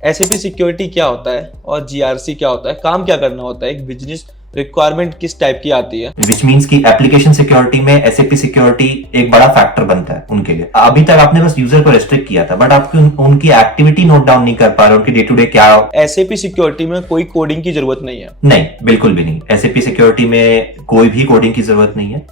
SAP security क्या होता है और जीआरसी क्या होता है, काम क्या करना होता है, एक बिजनेस रिक्वायरमेंट किस टाइप की आती है। विच मीन्स की एप्लीकेशन सिक्योरिटी में एसएपी सिक्योरिटी एक बड़ा फैक्टर बनता है उनके लिए। अभी तक आपने बस यूजर को रेस्ट्रिक्ट किया था, बट आप उनकी एक्टिविटी नोट डाउन नहीं कर पा रहे, उनकी डे टू डे क्या। एसएपी सिक्योरिटी में कोई कोडिंग की जरूरत नहीं है। नहीं, बिल्कुल भी नहीं। एसएपी सिक्योरिटी में कोई भी कोडिंग की जरूरत नहीं है।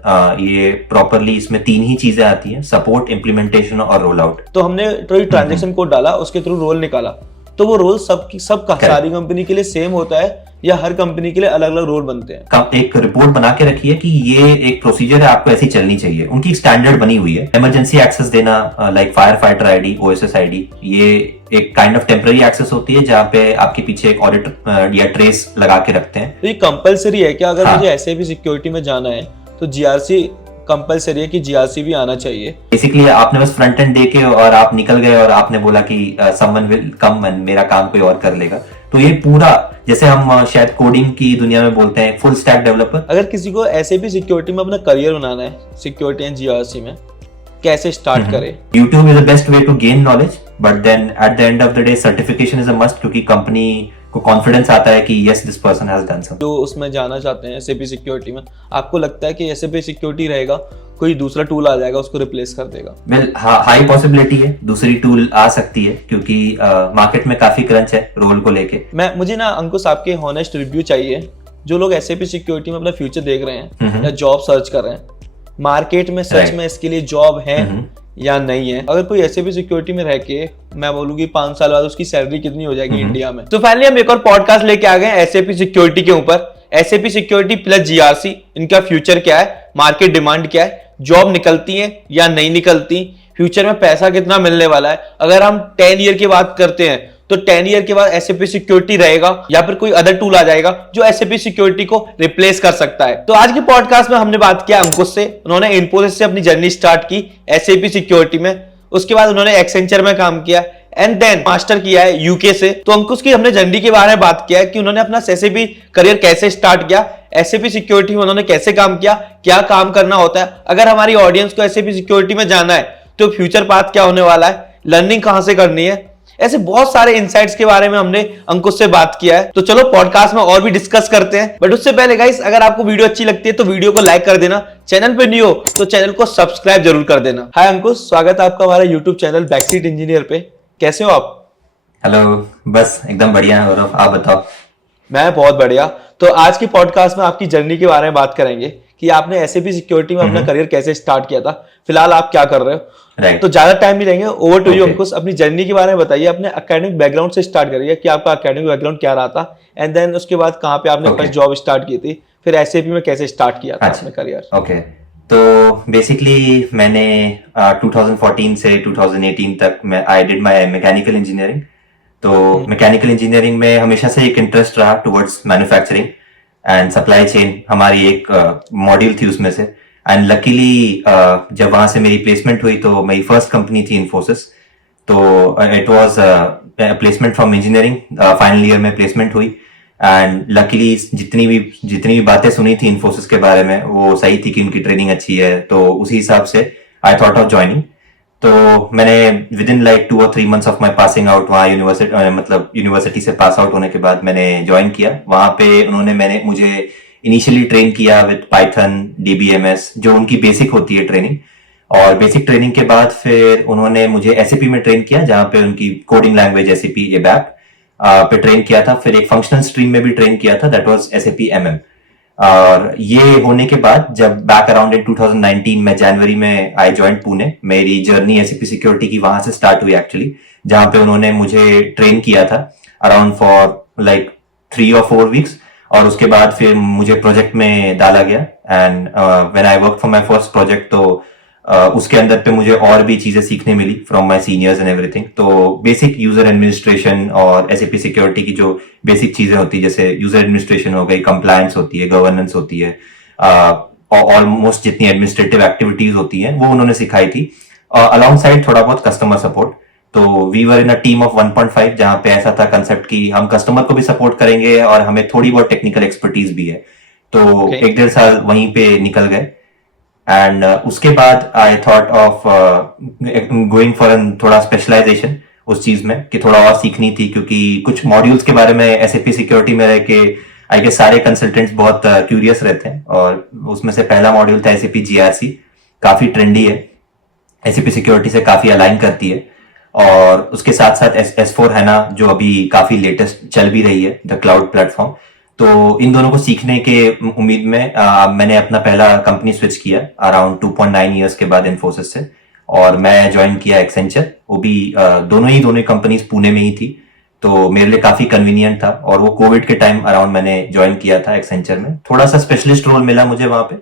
ये प्रॉपरली इसमें 3 ही चीजें आती हैं: सपोर्ट, इम्प्लीमेंटेशन और रोल आउट। तो हमने ट्रांजेक्शन कोड डाला, उसके थ्रू रोल निकाला, तो वो रोल सबका सारी कंपनी के लिए सेम होता है या हर कंपनी के लिए अलग अलग रोल बनते हैं? एक रिपोर्ट बना के रखिए कि ये एक प्रोसीजर है, आपको ऐसी चलनी चाहिए। उनकी स्टैंडर्ड बनी हुई है। इमरजेंसी एक्सेस देना, like fire fighter ID, OSS ID, ये एक काइंड ऑफ टेम्पररी एक्सेस होती है जहाँ पे आपके पीछे एक ऑडिट या ट्रेस लगा के रखते हैं। तो ये कंपलसरी है क्या? अगर मुझे एसएपी सिक्योरिटी में जाना है तो जीआरसी कंपलसरी है कि जीआरसी भी आना चाहिए? बेसिकली आपने बस फ्रंट एंड दे के और आप निकल गए और आपने बोला कि समवन विल कम एंड मेरा काम कोई और कर लेगा, तो ये पूरा जैसे हम शायद कोडिंग की दुनिया में बोलते हैं फुल स्टैक डेवलपर। अगर किसी को एसएपी सिक्योरिटी में अपना करियर बनाना है, सिक्योरिटी एंड जीआरसी में, कैसे स्टार्ट करे? YouTube is the best way to gain knowledge, but then at the end of the day certification is a must, क्योंकि कंपनी को कॉन्फिडेंस आता है कि yes this person has done something। जो उसमें जाना चाहते हैं एसएपी सिक्योरिटी में, आपको लगता है कि एसएपी सिक्योरिटी रहेगा, कोई दूसरा टूल आ जाएगा उसको रिप्लेस कर देगा? वेल, हाई पॉसिबिलिटी है दूसरी टूल आ सकती है, क्योंकि मार्केट में काफी क्रंच है रोल को लेके। मुझे ना अंकुश आपके हॉनेस्ट रिव्यू चाहिए। जो लोग एसएपी सिक्योरिटी में अपना फ्यूचर देख रहे हैं या जॉब सर्च कर रहे हैं, मार्केट में सच में इसके लिए जॉब है या नहीं है? अगर कोई एसएपी सिक्योरिटी में रह के, मैं बोलूंगी 5 साल बाद उसकी सैलरी कितनी हो जाएगी इंडिया में? तो फाइनली हम एक और पॉडकास्ट लेके आ गए एसएपी सिक्योरिटी के ऊपर। एसएपी सिक्योरिटी प्लस जीआरसी, इनका फ्यूचर क्या है, मार्केट डिमांड क्या है, जॉब निकलती है या नहीं निकलती, फ्यूचर में पैसा कितना मिलने वाला है। अगर हम 10 ईयर की बात करते हैं तो 10 ईयर के बाद एसएपी सिक्योरिटी रहेगा या फिर कोई अदर टूल आ जाएगा जो एसएपी सिक्योरिटी को रिप्लेस कर सकता है। तो आज के पॉडकास्ट में हमने बात किया अंकुश से। उन्होंने इन्फोसिस से अपनी जर्नी स्टार्ट की एसएपी सिक्योरिटी में, उसके बाद उन्होंने एक्सेंचर में काम किया एंड देन मास्टर किया है यूके से। तो अंकुश की हमने जर्नी के बारे में बात किया है कि उन्होंने अपना एसएपी करियर कैसे स्टार्ट किया, एसएपी सिक्योरिटी में उन्होंने कैसे काम किया, क्या काम करना होता है, अगर हमारी ऑडियंस को एसएपी सिक्योरिटी में जाना है तो फ्यूचर पाथ क्या होने वाला है, लर्निंग कहां से करनी है, ऐसे बहुत सारे इनसाइट्स के बारे में हमने अंकुश से बात किया है। तो चलो पॉडकास्ट में और भी डिस्कस करते हैं, बट उससे पहले गाइस अगर आपको वीडियो अच्छी लगती है तो वीडियो को लाइक कर देना, चैनल पे न्यू हो तो चैनल को सब्सक्राइब जरूर कर देना। हाय अंकुश, स्वागत है आपका हमारे यूट्यूब चैनल बैकसीट इंजीनियर पे। कैसे हो आप? हेलो, बस एकदम बढ़िया है। और आप बताओ? मैं बहुत बढ़िया। तो आज की पॉडकास्ट में आपकी जर्नी के बारे में बात करेंगे कि आपने एसएपी सिक्योरिटी में अपना करियर कैसे स्टार्ट किया था, फिलहाल आप क्या कर रहे हो। Right. तो ज्यादा टाइम नहीं लेंगे, ओवर टू यू अंकुश। अपनी जर्नी के बारे में बताइए, अपने एकेडमिक बैकग्राउंड से स्टार्ट करिए कि आपका एकेडमिक बैकग्राउंड क्या रहा था एंड देन उसके बाद कहाँ पे आपने फर्स्ट जॉब स्टार्ट की थी, फिर एसएपी में कैसे स्टार्ट किया था अपना करियर। ओके, तो बेसिकली मैंने 2014 से 2018 तक मैं I did my mechanical engineering. तो मैकेनिकल इंजीनियरिंग में हमेशा से एक इंटरेस्ट रहा towards manufacturing and supply chain, हमारी एक मॉड्यूल थी उसमें से। एंड लकीली जब वहां से मेरी प्लेसमेंट हुई तो मेरी फर्स्ट कंपनी थी इन्फोसिस। तो it was placement from engineering, final year में प्लेसमेंट हुई। एंड लकीली जितनी भी बातें सुनी थी इन्फोसिस के बारे में वो सही थी कि उनकी ट्रेनिंग अच्छी है, तो उसी हिसाब से आई थॉट ऑफ ज्वाइनिंग। तो मैंने with in like 2 or 3 months of my passing out, वहाँ यूनिवर्सिटी से पास आउट होने के बाद मैंने ज्वाइन किया। वहां पे उन्होंने मुझे इनिशियली ट्रेन किया विद पाइथन, डीबीएमएस, जो उनकी बेसिक होती है ट्रेनिंग। और बेसिक ट्रेनिंग के बाद फिर उन्होंने मुझे एसएपी में ट्रेन किया, जहाँ पे उनकी कोडिंग लैंग्वेज एसएपी एबैप पे ट्रेन किया था। फिर एक फंक्शनल स्ट्रीम में भी ट्रेन किया था, दैट वाज एसएपी एमएम। और ये होने के बाद जब बैक अराउंड इन 2019 में जनवरी में आई ज्वाइन पुणे, मेरी जर्नी एसएपी सिक्योरिटी की वहां से स्टार्ट हुई एक्चुअली, जहां पे उन्होंने मुझे ट्रेन किया था around for like 3 or 4 weeks। और उसके बाद फिर मुझे प्रोजेक्ट में डाला गया and when I work for my first project, तो उसके अंदर पे मुझे और भी चीजें सीखने मिली from my seniors and everything. तो बेसिक यूजर एडमिनिस्ट्रेशन और एसएपी सिक्योरिटी की जो बेसिक चीजें होती है, जैसे यूजर एडमिनिस्ट्रेशन हो गई, कंप्लायंस होती है, गवर्नेंस होती है, ऑलमोस्ट जितनी एडमिनिस्ट्रेटिव एक्टिविटीज होती हैं वो उन्होंने सिखाई थी, अलॉन्ग साइड थोड़ा बहुत कस्टमर सपोर्ट। तो we were in a team of 1.5, जहां पे ऐसा था कंसेप्ट कि हम कस्टमर को भी सपोर्ट करेंगे और हमें थोड़ी बहुत टेक्निकल एक्सपर्टीज भी है। तो 1-1.5 साल वहीं पे निकल गए। एंड उसके बाद आई थॉट ऑफ गोइंग फॉर थोड़ा स्पेशलाइजेशन। उस चीज में कि थोड़ा और सीखनी थी, क्योंकि कुछ मॉड्यूल्स के बारे में एसएपी सिक्योरिटी में रह के आई गेस सारे कंसल्टेंट्स बहुत क्यूरियस रहते हैं, और उसमें से पहला मॉड्यूल था एसएपी जीआरसी, काफी ट्रेंडी है, एसएपी सिक्योरिटी से काफी अलाइन करती है। और उसके साथ साथ S4 है ना, जो अभी काफी लेटेस्ट चल भी रही है, द क्लाउड प्लेटफॉर्म। तो इन दोनों को सीखने के उम्मीद में मैंने अपना पहला कंपनी स्विच किया अराउंड 2.9 इयर्स के बाद इन्फोसिस से, और मैं ज्वाइन किया एक्सेंचर। वो भी दोनों ही कंपनीज पुणे में ही थी, तो मेरे लिए काफी कन्वीनियंट था। और वो कोविड के टाइम अराउंड मैंने ज्वाइन किया था एक्सेंचर में। थोड़ा सा स्पेशलिस्ट रोल मिला मुझे वहां पे,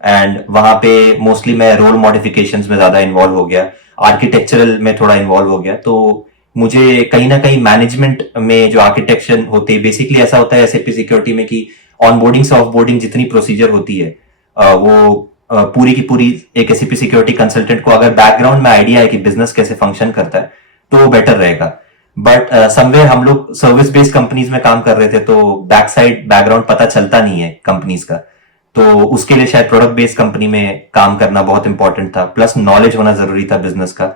एंड वहां पे मोस्टली मैं रोल मॉडिफिकेशंस में ज्यादा इन्वॉल्व हो गया, आर्किटेक्चरल में थोड़ा इन्वॉल्व हो गया। तो मुझे कहीं ना कहीं मैनेजमेंट में जो आर्किटेक्चर होते हैं, बेसिकली ऐसा होता है एसएपी सिक्योरिटी में कि ऑनबोर्डिंग से ऑफबोर्डिंग जितनी प्रोसीजर होती है वो पूरी की पूरी एक एसएपी सिक्योरिटी कंसल्टेंट को अगर बैकग्राउंड में आइडिया है कि बिजनेस कैसे फंक्शन करता है तो वो बेटर रहेगा। बट समवेयर हम लोग सर्विस बेस्ड कंपनीज में काम कर रहे थे, तो बैक साइड बैकग्राउंड पता चलता नहीं है कंपनीज का, तो उसके लिए शायद प्रोडक्ट बेस्ड कंपनी में काम करना बहुत इंपॉर्टेंट था, प्लस नॉलेज होना जरूरी था बिजनेस का।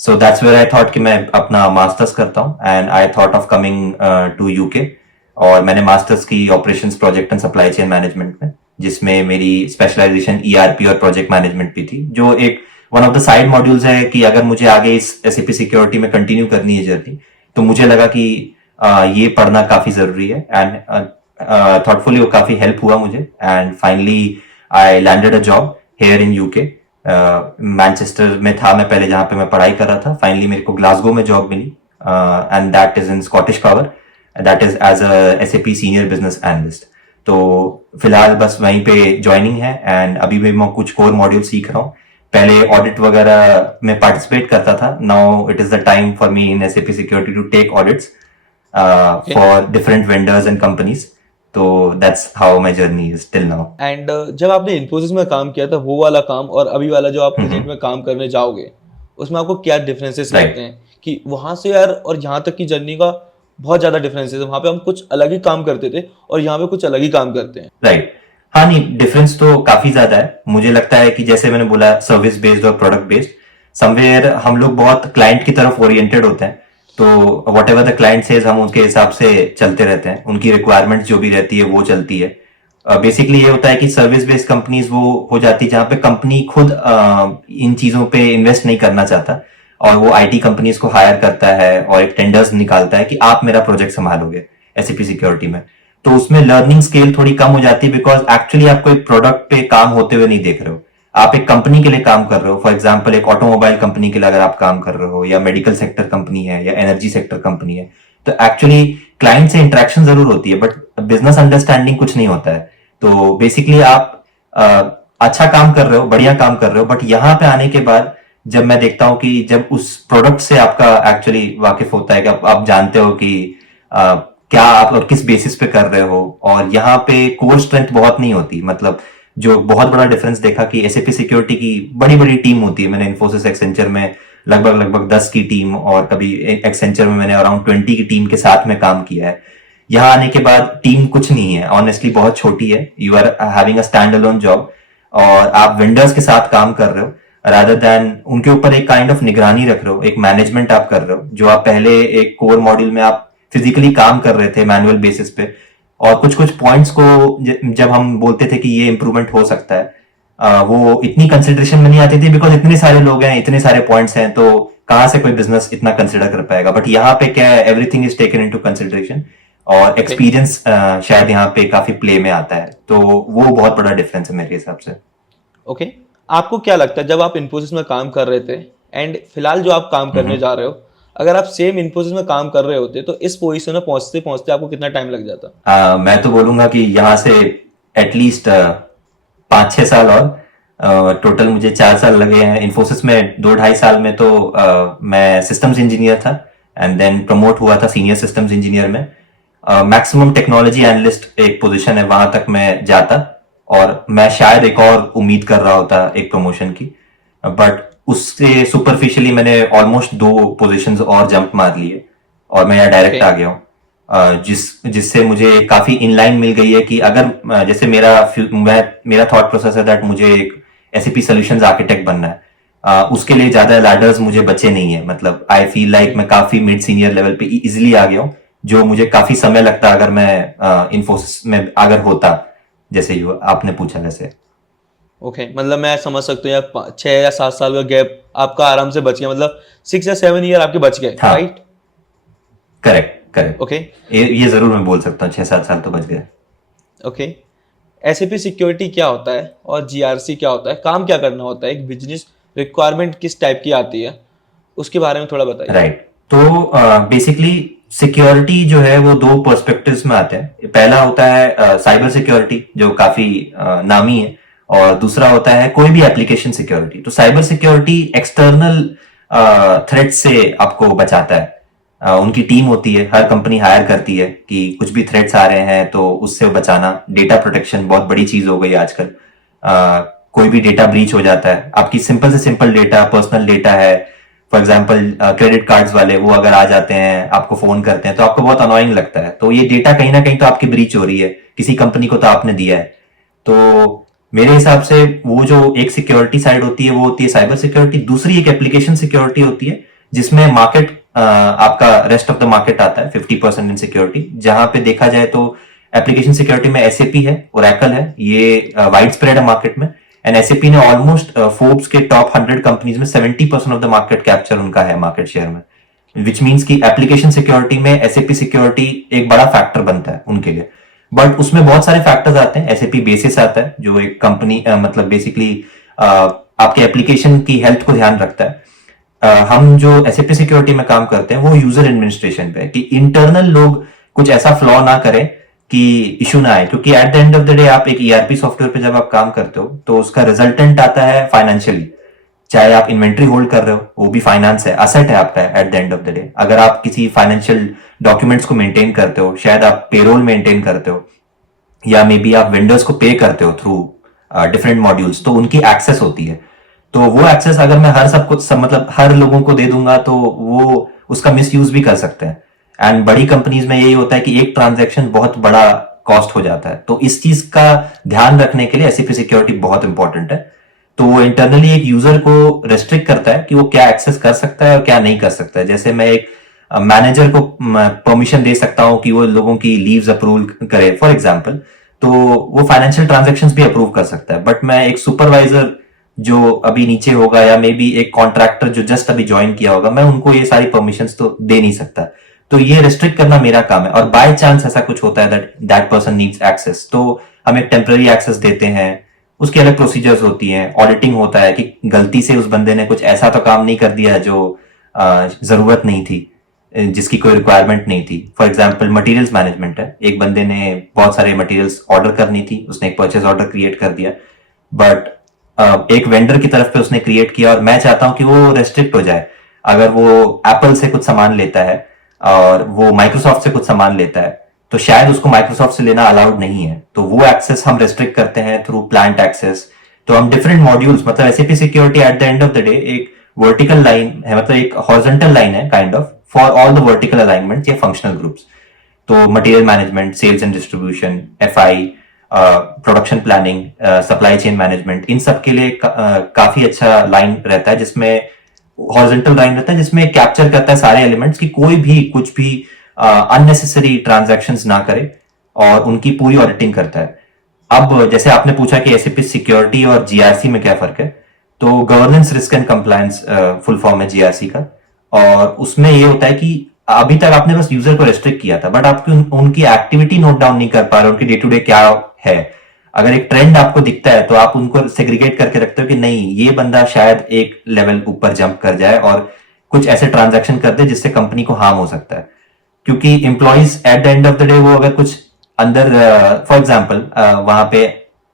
So that's where I thought कि मैं अपना मास्टर्स करता हूँ, and I thought of coming to UK. और मैंने मास्टर्स की operations project and supply chain management में, जिसमें मेरी स्पेशलाइजेशन ईआरपी और प्रोजेक्ट मैनेजमेंट भी थी, जो एक one of the side modules है कि अगर मुझे आगे इस एसएपी सिक्योरिटी में कंटिन्यू करनी है जर्नी, तो मुझे लगा कि ये पढ़ना काफी जरूरी है। एंड थॉटफुली वो काफी हेल्प हुआ मुझे, and finally I landed a job here in UK. Manchester में था मैं पहले, जहां पे मैं पढ़ाई कर रहा था। फाइनली मेरे को ग्लासगो में जॉब मिली, and that is in Scottish Power, that is as a SAP senior business analyst. तो फिलहाल बस वहीं पे ज्वाइनिंग है, एंड अभी भी मैं कुछ कोर मॉड्यूल सीख रहा हूँ। पहले ऑडिट वगैरह में पार्टिसिपेट करता था, now it is the time for me in SAP security to take audits for different vendors and companies. तो that's how my journey is till now. And जब आपने इन्फोसिस में काम किया था, वो वाला काम और अभी वाला जो आप प्रोजेक्ट में काम करने जाओगे, उसमें आपको क्या डिफरेंसेस लगते हैं कि वहां से यार और यहाँ तक की जर्नी का बहुत ज्यादा डिफरेंसेस है? वहां पे हम कुछ अलग ही काम करते थे और यहाँ पे कुछ अलग ही काम करते हैं। राइट, हाँ, नहीं, डिफरेंस तो काफी ज्यादा है। मुझे लगता है कि जैसे मैंने बोला सर्विस बेस्ड और प्रोडक्ट बेस्ड, समवेयर हम लोग बहुत क्लाइंट की तरफ ओरिएंटेड होते हैं, तो what ever the client says हम उनके हिसाब से चलते रहते हैं, उनकी रिक्वायरमेंट जो भी रहती है वो चलती है। बेसिकली ये होता है कि सर्विस बेस्ड कंपनीज वो हो जाती है जहां पे कंपनी खुद इन चीजों पे इन्वेस्ट नहीं करना चाहता, और वो आईटी कंपनीज को हायर करता है और एक टेंडर्स निकालता है कि आप मेरा प्रोजेक्ट संभालोगे एसएपी सिक्योरिटी में। तो उसमें लर्निंग स्केल थोड़ी कम हो जाती है, बिकॉज एक्चुअली आप कोई प्रोडक्ट पे काम होते हुए नहीं देख रहे हो, आप एक कंपनी के लिए काम कर रहे हो। फॉर एग्जांपल एक ऑटोमोबाइल कंपनी के लिए अगर आप काम कर रहे हो, या मेडिकल सेक्टर कंपनी है, या एनर्जी सेक्टर कंपनी है, तो एक्चुअली क्लाइंट से इंटरेक्शन जरूर होती है, बट बिजनेस अंडरस्टैंडिंग कुछ नहीं होता है। तो बेसिकली आप अच्छा काम कर रहे हो, बढ़िया काम कर रहे हो, बट यहाँ पे आने के बाद जब मैं देखता हूँ कि जब उस प्रोडक्ट से आपका एक्चुअली वाकिफ होता है कि आप जानते हो कि क्या आप और किस बेसिस पे कर रहे हो, और यहाँ पे कोर स्ट्रेंथ बहुत नहीं होती। मतलब जो बहुत बड़ा डिफरेंस देखा कि एसएपी सिक्योरिटी की बड़ी बड़ी टीम होती है। मैंने इन्फोसिस एक्सेंचर में लगभग 10 की टीम, और कभी एक्सेंचर में मैंने अराउंड 20 की टीम के साथ में काम किया है। यहाँ आने के बाद टीम कुछ नहीं है, ऑनेस्टली बहुत छोटी है। You are having a stand alone job, और आप वेंडर्स के साथ काम कर रहे हो, रादर देन उनके ऊपर एक काइंड ऑफ निगरानी रख रहे हो, एक मैनेजमेंट आप कर रहे हो, जो आप पहले एक कोर मॉड्यूल में आप फिजिकली काम कर रहे थे मैनुअल बेसिस पे। और कुछ कुछ पॉइंट्स को जब हम बोलते थे कि ये इंप्रूवमेंट हो सकता है, वो इतनी कंसिडरेशन में नहीं आती थी, बिकॉज इतने सारे लोग हैं, इतने सारे पॉइंट्स हैं, तो कहाँ से कोई बिजनेस इतना कंसिडर कर पाएगा। बट यहाँ पे क्या है, everything is taken into consideration, और एक्सपीरियंस शायद यहाँ पे काफी प्ले में आता है। तो वो बहुत बड़ा डिफरेंस है मेरे हिसाब से। ओके, आपको क्या लगता है जब आप इन्फोसिस में काम कर रहे थे एंड फिलहाल जो आप काम करने जा रहे हो, अगर आप सेम इन्फोसिस में काम कर रहे होते तो इस पोजीशन में पहुंचते पहुंचते आपको कितना टाइम लग जाता? मैं तो बोलूंगा कि यहाँ से एटलीस्ट 5-6 साल और टोटल मुझे 4 साल लगे हैं। इन्फोसिस में 2-2.5 साल में तो मैं सिस्टम्स इंजीनियर था, एंड देन प्रमोट हुआ था सीनियर सिस्टम्स इंजीनियर में। मैक्सिमम टेक्नोलॉजी एनालिस्ट एक पोजीशन है, वहां तक मैं जाता, और मैं शायद एक और उम्मीद कर रहा होता एक प्रमोशन की, बट उससे सुपरफिशियली मैंने ऑलमोस्ट 2 पोजीशंस और जंप मार लिए, और मैं यहाँ डायरेक्ट आ गया हूँ, जिससे मुझे काफी इनलाइन मिल गई है कि अगर जैसे मेरा थॉट प्रोसेस है दैट मुझे एक एसएपी सॉल्यूशंस आर्किटेक्ट बनना है, उसके लिए ज्यादा लैडर्स मुझे बचे नहीं है, मतलब आई फील लाइक मैं काफी मिड सीनियर लेवल पे इजिली आ गया हूँ, जो मुझे काफी समय लगता अगर मैं इन्फोसिस में अगर होता, जैसे जो आपने पूछा वैसे। ओके मतलब मैं समझ सकता हूँ यार 6 या 7 साल का गैप आपका आराम से बच गया, मतलब 6 या 7 ईयर आपके बच गए, हाँ, राइट? Correct correct. ओके ये जरूर मैं बोल सकता हूँ, 6-7 साल तो बच गए। ओके। एसएपी सिक्योरिटी क्या होता है और जीआरसी क्या होता है, काम क्या करना होता है, एक बिजनेस रिक्वायरमेंट किस टाइप की आती है, उसके बारे में थोड़ा बताइए। राइट, तो बेसिकली सिक्योरिटी जो है वो दो पर्सपेक्टिव्स में आते हैं। पहला होता है साइबर सिक्योरिटी, जो काफी नामी है, और दूसरा होता है कोई भी एप्लीकेशन सिक्योरिटी। तो साइबर सिक्योरिटी एक्सटर्नल थ्रेट से आपको बचाता है। उनकी टीम होती है, हर कंपनी हायर करती है कि कुछ भी थ्रेट्स आ रहे हैं तो उससे बचाना। डेटा प्रोटेक्शन बहुत बड़ी चीज हो गई आजकल। कोई भी डेटा ब्रीच हो जाता है, आपकी सिंपल से सिंपल डेटा, पर्सनल डेटा है, फॉर एग्जाम्पल क्रेडिट कार्ड्स वाले वो अगर आ जाते हैं, आपको फोन करते हैं, तो आपको बहुत अनोइंग लगता है। तो ये डेटा कहीं ना कहीं तो आपकी ब्रीच हो रही है, किसी कंपनी को तो आपने दिया है। तो मेरे हिसाब से वो जो एक सिक्योरिटी साइड होती है वो होती है साइबर सिक्योरिटी। दूसरी एक एप्लीकेशन सिक्योरिटी होती है, जिसमें मार्केट आपका रेस्ट ऑफ द मार्केट आता है 50% इन सिक्योरिटी। जहां पे देखा जाए तो एप्लीकेशन सिक्योरिटी में एसएपी है, ओरेकल है, ये वाइड स्प्रेड है मार्केट में। एंड एसएपी ने ऑलमोस्ट फोर्ब्स के टॉप 100 कंपनीज में 70% ऑफ द मार्केट कैप्चर उनका है, मार्केट शेयर में। विच मीन्स कि एप्लीकेशन सिक्योरिटी में एसएपी सिक्योरिटी एक बड़ा फैक्टर बनता है उनके लिए। बट उसमें बहुत सारे फैक्टर्स आते हैं। एसएपी बेसिस आता है, जो एक कंपनी मतलब बेसिकली आपके एप्लीकेशन की हेल्थ को ध्यान रखता है। हम जो एसएपी सिक्योरिटी में काम करते हैं वो यूजर एडमिनिस्ट्रेशन पे है, कि इंटरनल लोग कुछ ऐसा फ्लॉ ना करें कि इशू ना आए। क्योंकि eight the end of the day आप एक ईआरपी सॉफ्टवेयर पे जब आप काम करते हो तो उसका रिजल्टेंट आता है फाइनेंशियली। चाहे आप इन्वेंट्री होल्ड कर रहे हो, वो भी फाइनेंस है, असेट है आपका eight the end of the day. अगर आप किसी फाइनेंशियल डॉक्यूमेंट्स को मेंटेन करते हो, शायद आप पेरोल मेंटेन करते हो, या मे बी आप वेंडर्स को पे करते हो थ्रू डिफरेंट मॉड्यूल्स, तो उनकी एक्सेस होती है। तो वो एक्सेस अगर मैं हर सबको मतलब हर लोगों को दे दूंगा तो वो उसका मिस यूज भी कर सकते हैं। एंड बड़ी कंपनीज में यही होता है कि एक ट्रांजैक्शन बहुत बड़ा कॉस्ट हो जाता है। तो इस चीज का ध्यान रखने के लिए एसएपी सिक्योरिटी बहुत इंपॉर्टेंट है। तो वो इंटरनली एक यूजर को रेस्ट्रिक्ट करता है कि वो क्या एक्सेस कर सकता है और क्या नहीं कर सकता है। जैसे मैं एक मैनेजर को परमिशन दे सकता हूं कि वो लोगों की लीव्स अप्रूव करे फॉर एग्जांपल, तो वो फाइनेंशियल ट्रांजैक्शंस भी अप्रूव कर सकता है। बट मैं एक सुपरवाइजर जो अभी नीचे होगा, या मे बी एक कॉन्ट्रैक्टर जो जस्ट अभी ज्वाइन किया होगा, मैं उनको ये सारी परमिशंस तो दे नहीं सकता। तो ये रिस्ट्रिक्ट करना मेरा काम है। और बाय चांस ऐसा कुछ होता है दैट पर्सन नीड्स एक्सेस, तो हम एक टेम्पररी एक्सेस देते हैं। उसकी अलग प्रोसीजर्स होती हैं, ऑडिटिंग होता है कि गलती से उस बंदे ने कुछ ऐसा तो काम नहीं कर दिया जो जरूरत नहीं थी, जिसकी कोई रिक्वायरमेंट नहीं थी। फॉर एग्जाम्पल मटेरियल्स मैनेजमेंट है, एक बंदे ने बहुत सारे मटेरियल्स ऑर्डर करनी थी, उसने एक परचेज ऑर्डर क्रिएट कर दिया, बट एक वेंडर की तरफ पे उसने क्रिएट किया, और मैं चाहता हूं कि वो रेस्ट्रिक्ट हो जाए। अगर वो एप्पल से कुछ सामान लेता है और वो माइक्रोसॉफ्ट से कुछ सामान लेता है, तो शायद उसको माइक्रोसॉफ्ट से लेना अलाउड नहीं है। तो वो एक्सेस हम रेस्ट्रिक्ट करते हैं थ्रू प्लांट एक्सेस। तो हम डिफरेंट मॉड्यूल्स, मतलब SAP security at the end of the day एक वर्टिकल लाइन है, मतलब एक हॉरिजॉन्टल लाइन है kind of for all the vertical alignment या फंक्शनल ग्रुप्स। तो material management, sales and distribution, FI, production planning, supply chain management, इन सब के लिए काफी अच्छा लाइन रहता है, जिसमें हॉरिजॉन्टल लाइन रहता है, जिसमें कैप्चर करता है सारे एलिमेंट्स कि कोई भी कुछ भी अननेसेसरी ट्रांजैक्शंस ना करे, और उनकी पूरी ऑडिटिंग करता है। अब जैसे आपने पूछा कि एसएपी सिक्योरिटी और जीआरसी में क्या फर्क है, तो governance risk and compliance full form है जीआरसी का। और उसमें ये होता है कि अभी तक आपने बस यूजर को रेस्ट्रिक्ट किया था, बट आपकी उनकी एक्टिविटी नोट डाउन नहीं कर पा रहे, उनकी डे टू डे क्या है। अगर एक ट्रेंड आपको दिखता है तो आप उनको सेग्रीगेट करके रखते हो कि नहीं, ये बंदा शायद एक लेवल ऊपर जंप कर जाए और कुछ ऐसे ट्रांजैक्शन कर दे जिससे कंपनी को हार्म हो सकता है। क्योंकि employees eight the end of the day वो अगर कुछ अंदर फॉर एग्जाम्पल वहां पे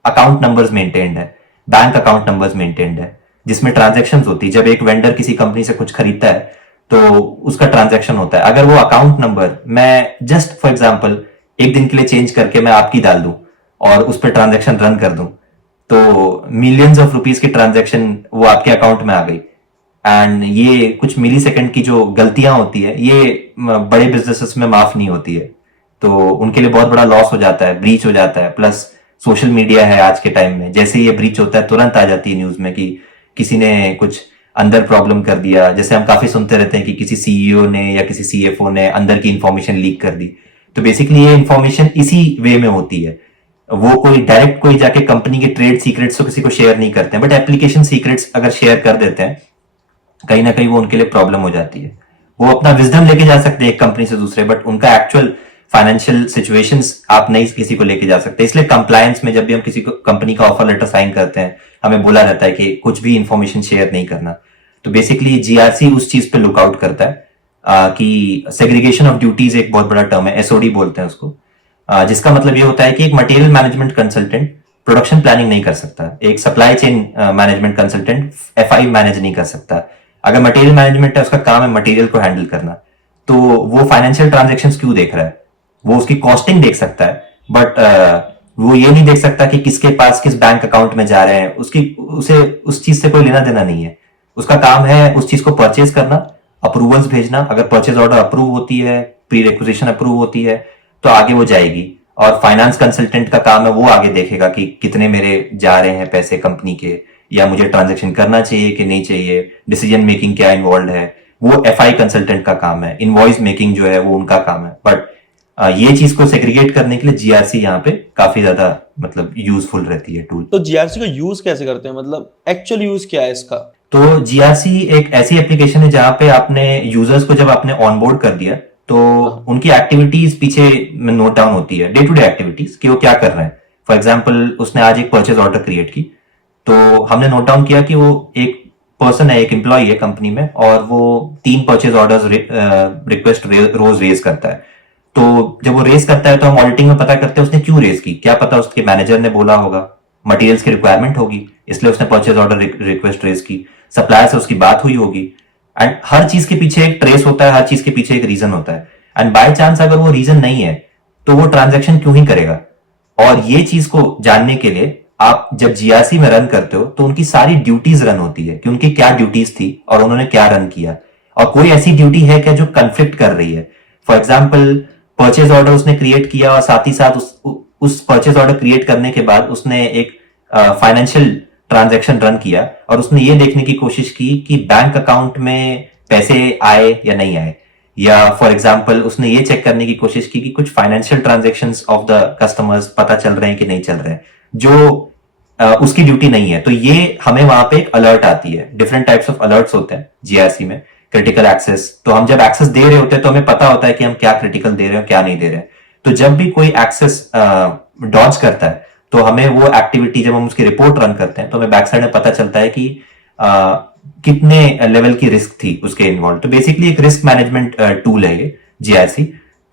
अकाउंट नंबर्स मेंटेन्ड है, बैंक अकाउंट नंबर्स मेंटेन्ड है, जिसमें ट्रांजेक्शन होती है। जब एक वेंडर किसी कंपनी से कुछ खरीदता है तो उसका ट्रांजैक्शन होता है। अगर वो अकाउंट नंबर मैं जस्ट फॉर एग्जांपल एक दिन के लिए चेंज करके मैं आपकी डाल दूं और उस पर ट्रांजैक्शन रन कर दूं, तो मिलियंस ऑफ रुपीस की ट्रांजैक्शन वो आपके अकाउंट में आ गई। एंड ये कुछ मिली सेकेंड की जो गलतियां होती है, ये बड़े बिजनेसेस में माफ नहीं होती है, तो उनके लिए बहुत बड़ा लॉस हो जाता है, ब्रीच हो जाता है। प्लस सोशल मीडिया है आज के टाइम में, जैसे ये ब्रीच होता है तुरंत आ जाती है न्यूज में कि किसी ने कुछ अंदर प्रॉब्लम कर दिया। जैसे हम काफी सुनते रहते हैं कि किसी सीईओ ने या किसी सीएफओ ने अंदर की इंफॉर्मेशन लीक कर दी। तो बेसिकली ये इंफॉर्मेशन इसी वे में होती है। वो कोई डायरेक्ट कोई जाके कंपनी के ट्रेड सीक्रेट्स तो किसी को शेयर नहीं करते हैं, बट एप्लीकेशन सीक्रेट्स अगर शेयर कर देते हैं कहीं ना कहीं वो उनके लिए प्रॉब्लम हो जाती है। वो अपना विजडम लेके जा सकते हैं एक कंपनी से दूसरे, बट उनका एक्चुअल फाइनेंशियल सिचुएशंस आप नहीं किसी को लेके जा सकते। इसलिए कंप्लायंस में जब भी हम किसी को कंपनी का ऑफर लेटर साइन करते हैं हमें बोला जाता है कि कुछ भी इंफॉर्मेशन शेयर नहीं करना। तो बेसिकली जीआरसी उस चीज पे लुकआउट करता है कि सेग्रीगेशन ऑफ ड्यूटीज एक बहुत बड़ा टर्म है, एसओडी बोलते हैं उसको, जिसका मतलब ये होता है कि एक material management consultant production planning नहीं कर सकता, एक supply chain management consultant FI manage नहीं कर सकता। अगर मटेरियल मैनेजमेंट है उसका काम है मटेरियल को हैंडल करना, तो वो फाइनेंशियल ट्रांजेक्शंस क्यों देख रहा है? वो उसकी कॉस्टिंग देख सकता है, बट वो ये नहीं देख सकता कि किसके पास किस बैंक अकाउंट में जा रहे हैं। उसे उस चीज से कोई लेना देना नहीं है। उसका काम है उस चीज को परचेज करना, अप्रूवल्स भेजना। अगर परचेज ऑर्डर अप्रूव होती है, प्री रिक्विजिशन अप्रूव होती है, तो आगे वो जाएगी। और फाइनेंस कंसल्टेंट का काम है वो आगे देखेगा कि कितने मेरे जा रहे हैं पैसे कंपनी के, या मुझे ट्रांजेक्शन करना चाहिए कि नहीं चाहिए, डिसीजन मेकिंग क्या इन्वॉल्व है, वो एफआई कंसल्टेंट का काम है। इनवॉइस मेकिंग जो है वो उनका काम है। बट ये चीज को सेग्रीगेट करने के लिए जीआरसी यहाँ पे काफी ज्यादा मतलब यूजफुल रहती है टूल। तो जीआरसी का यूज कैसे करते हैं, मतलब एक्चुअल यूज क्या है इसका? तो जीआरसी एक ऐसी एप्लीकेशन है जहां पे आपने यूजर्स को जब आपने ऑनबोर्ड कर दिया तो उनकी एक्टिविटीज पीछे नोट डाउन होती है, डे टू डे एक्टिविटीज कि वो क्या कर रहे हैं। फॉर एग्जांपल उसने आज एक परचेज ऑर्डर क्रिएट की, तो हमने नोट डाउन किया कि वो एक पर्सन है, एक एम्प्लॉय है कंपनी में, और वो 3 परचेज ऑर्डर्स रिक्वेस्ट रोज रेज करता है। तो जब वो रेज करता है तो हम ऑडिटिंग में पता करते हैं उसने क्यों रेज की। क्या पता उसके मैनेजर ने बोला होगा, मटेरियल्स की रिक्वायरमेंट होगी इसलिए उसने परचेज ऑर्डर रिक्वेस्ट रेज की, सप्लायर से उसकी बात हुई होगी। एंड हर चीज के पीछे एक ट्रेस होता है, हर चीज के पीछे एक रीजन होता है। एंड बाय चांस अगर वो रीजन नहीं है तो वो ट्रांजैक्शन क्यों ही करेगा। और ये चीज को जानने के लिए आप जब जीआरसी में रन करते हो तो उनकी सारी ड्यूटीज रन होती है कि उनकी क्या ड्यूटीज थी और उन्होंने क्या रन किया, और कोई ऐसी ड्यूटी है क्या जो कंफ्लिक्ट कर रही है। फॉर एग्जाम्पल परचेज ऑर्डर उसने क्रिएट किया और साथ ही साथ उस परचेज ऑर्डर क्रिएट करने के बाद उसने एक फाइनेंशियल ट्रांजैक्शन रन किया और उसने ये देखने की कोशिश की कि बैंक अकाउंट में पैसे आए या नहीं आए, या फॉर एग्जाम्पल उसने ये चेक करने की कोशिश की कि कुछ financial transactions of the customers पता चल रहे हैं कि नहीं चल रहे हैं, जो उसकी ड्यूटी नहीं है। तो ये हमें वहां पे एक अलर्ट आती है। डिफरेंट टाइप्स ऑफ अलर्ट्स होते हैं जीआरसी में। क्रिटिकल एक्सेस, तो हम जब एक्सेस दे रहे होते हैं तो हमें पता होता है कि हम क्या क्रिटिकल दे रहे हैं क्या नहीं दे रहे हैं। तो जब भी कोई एक्सेस डॉज करता है तो हमें वो एक्टिविटी, जब हम उसकी रिपोर्ट रन करते हैं तो हमें बैक साइड में पता चलता है कि कितने लेवल की रिस्क थी उसके इन्वॉल्व। तो बेसिकली एक रिस्क मैनेजमेंट टूल है ये जीआरसी।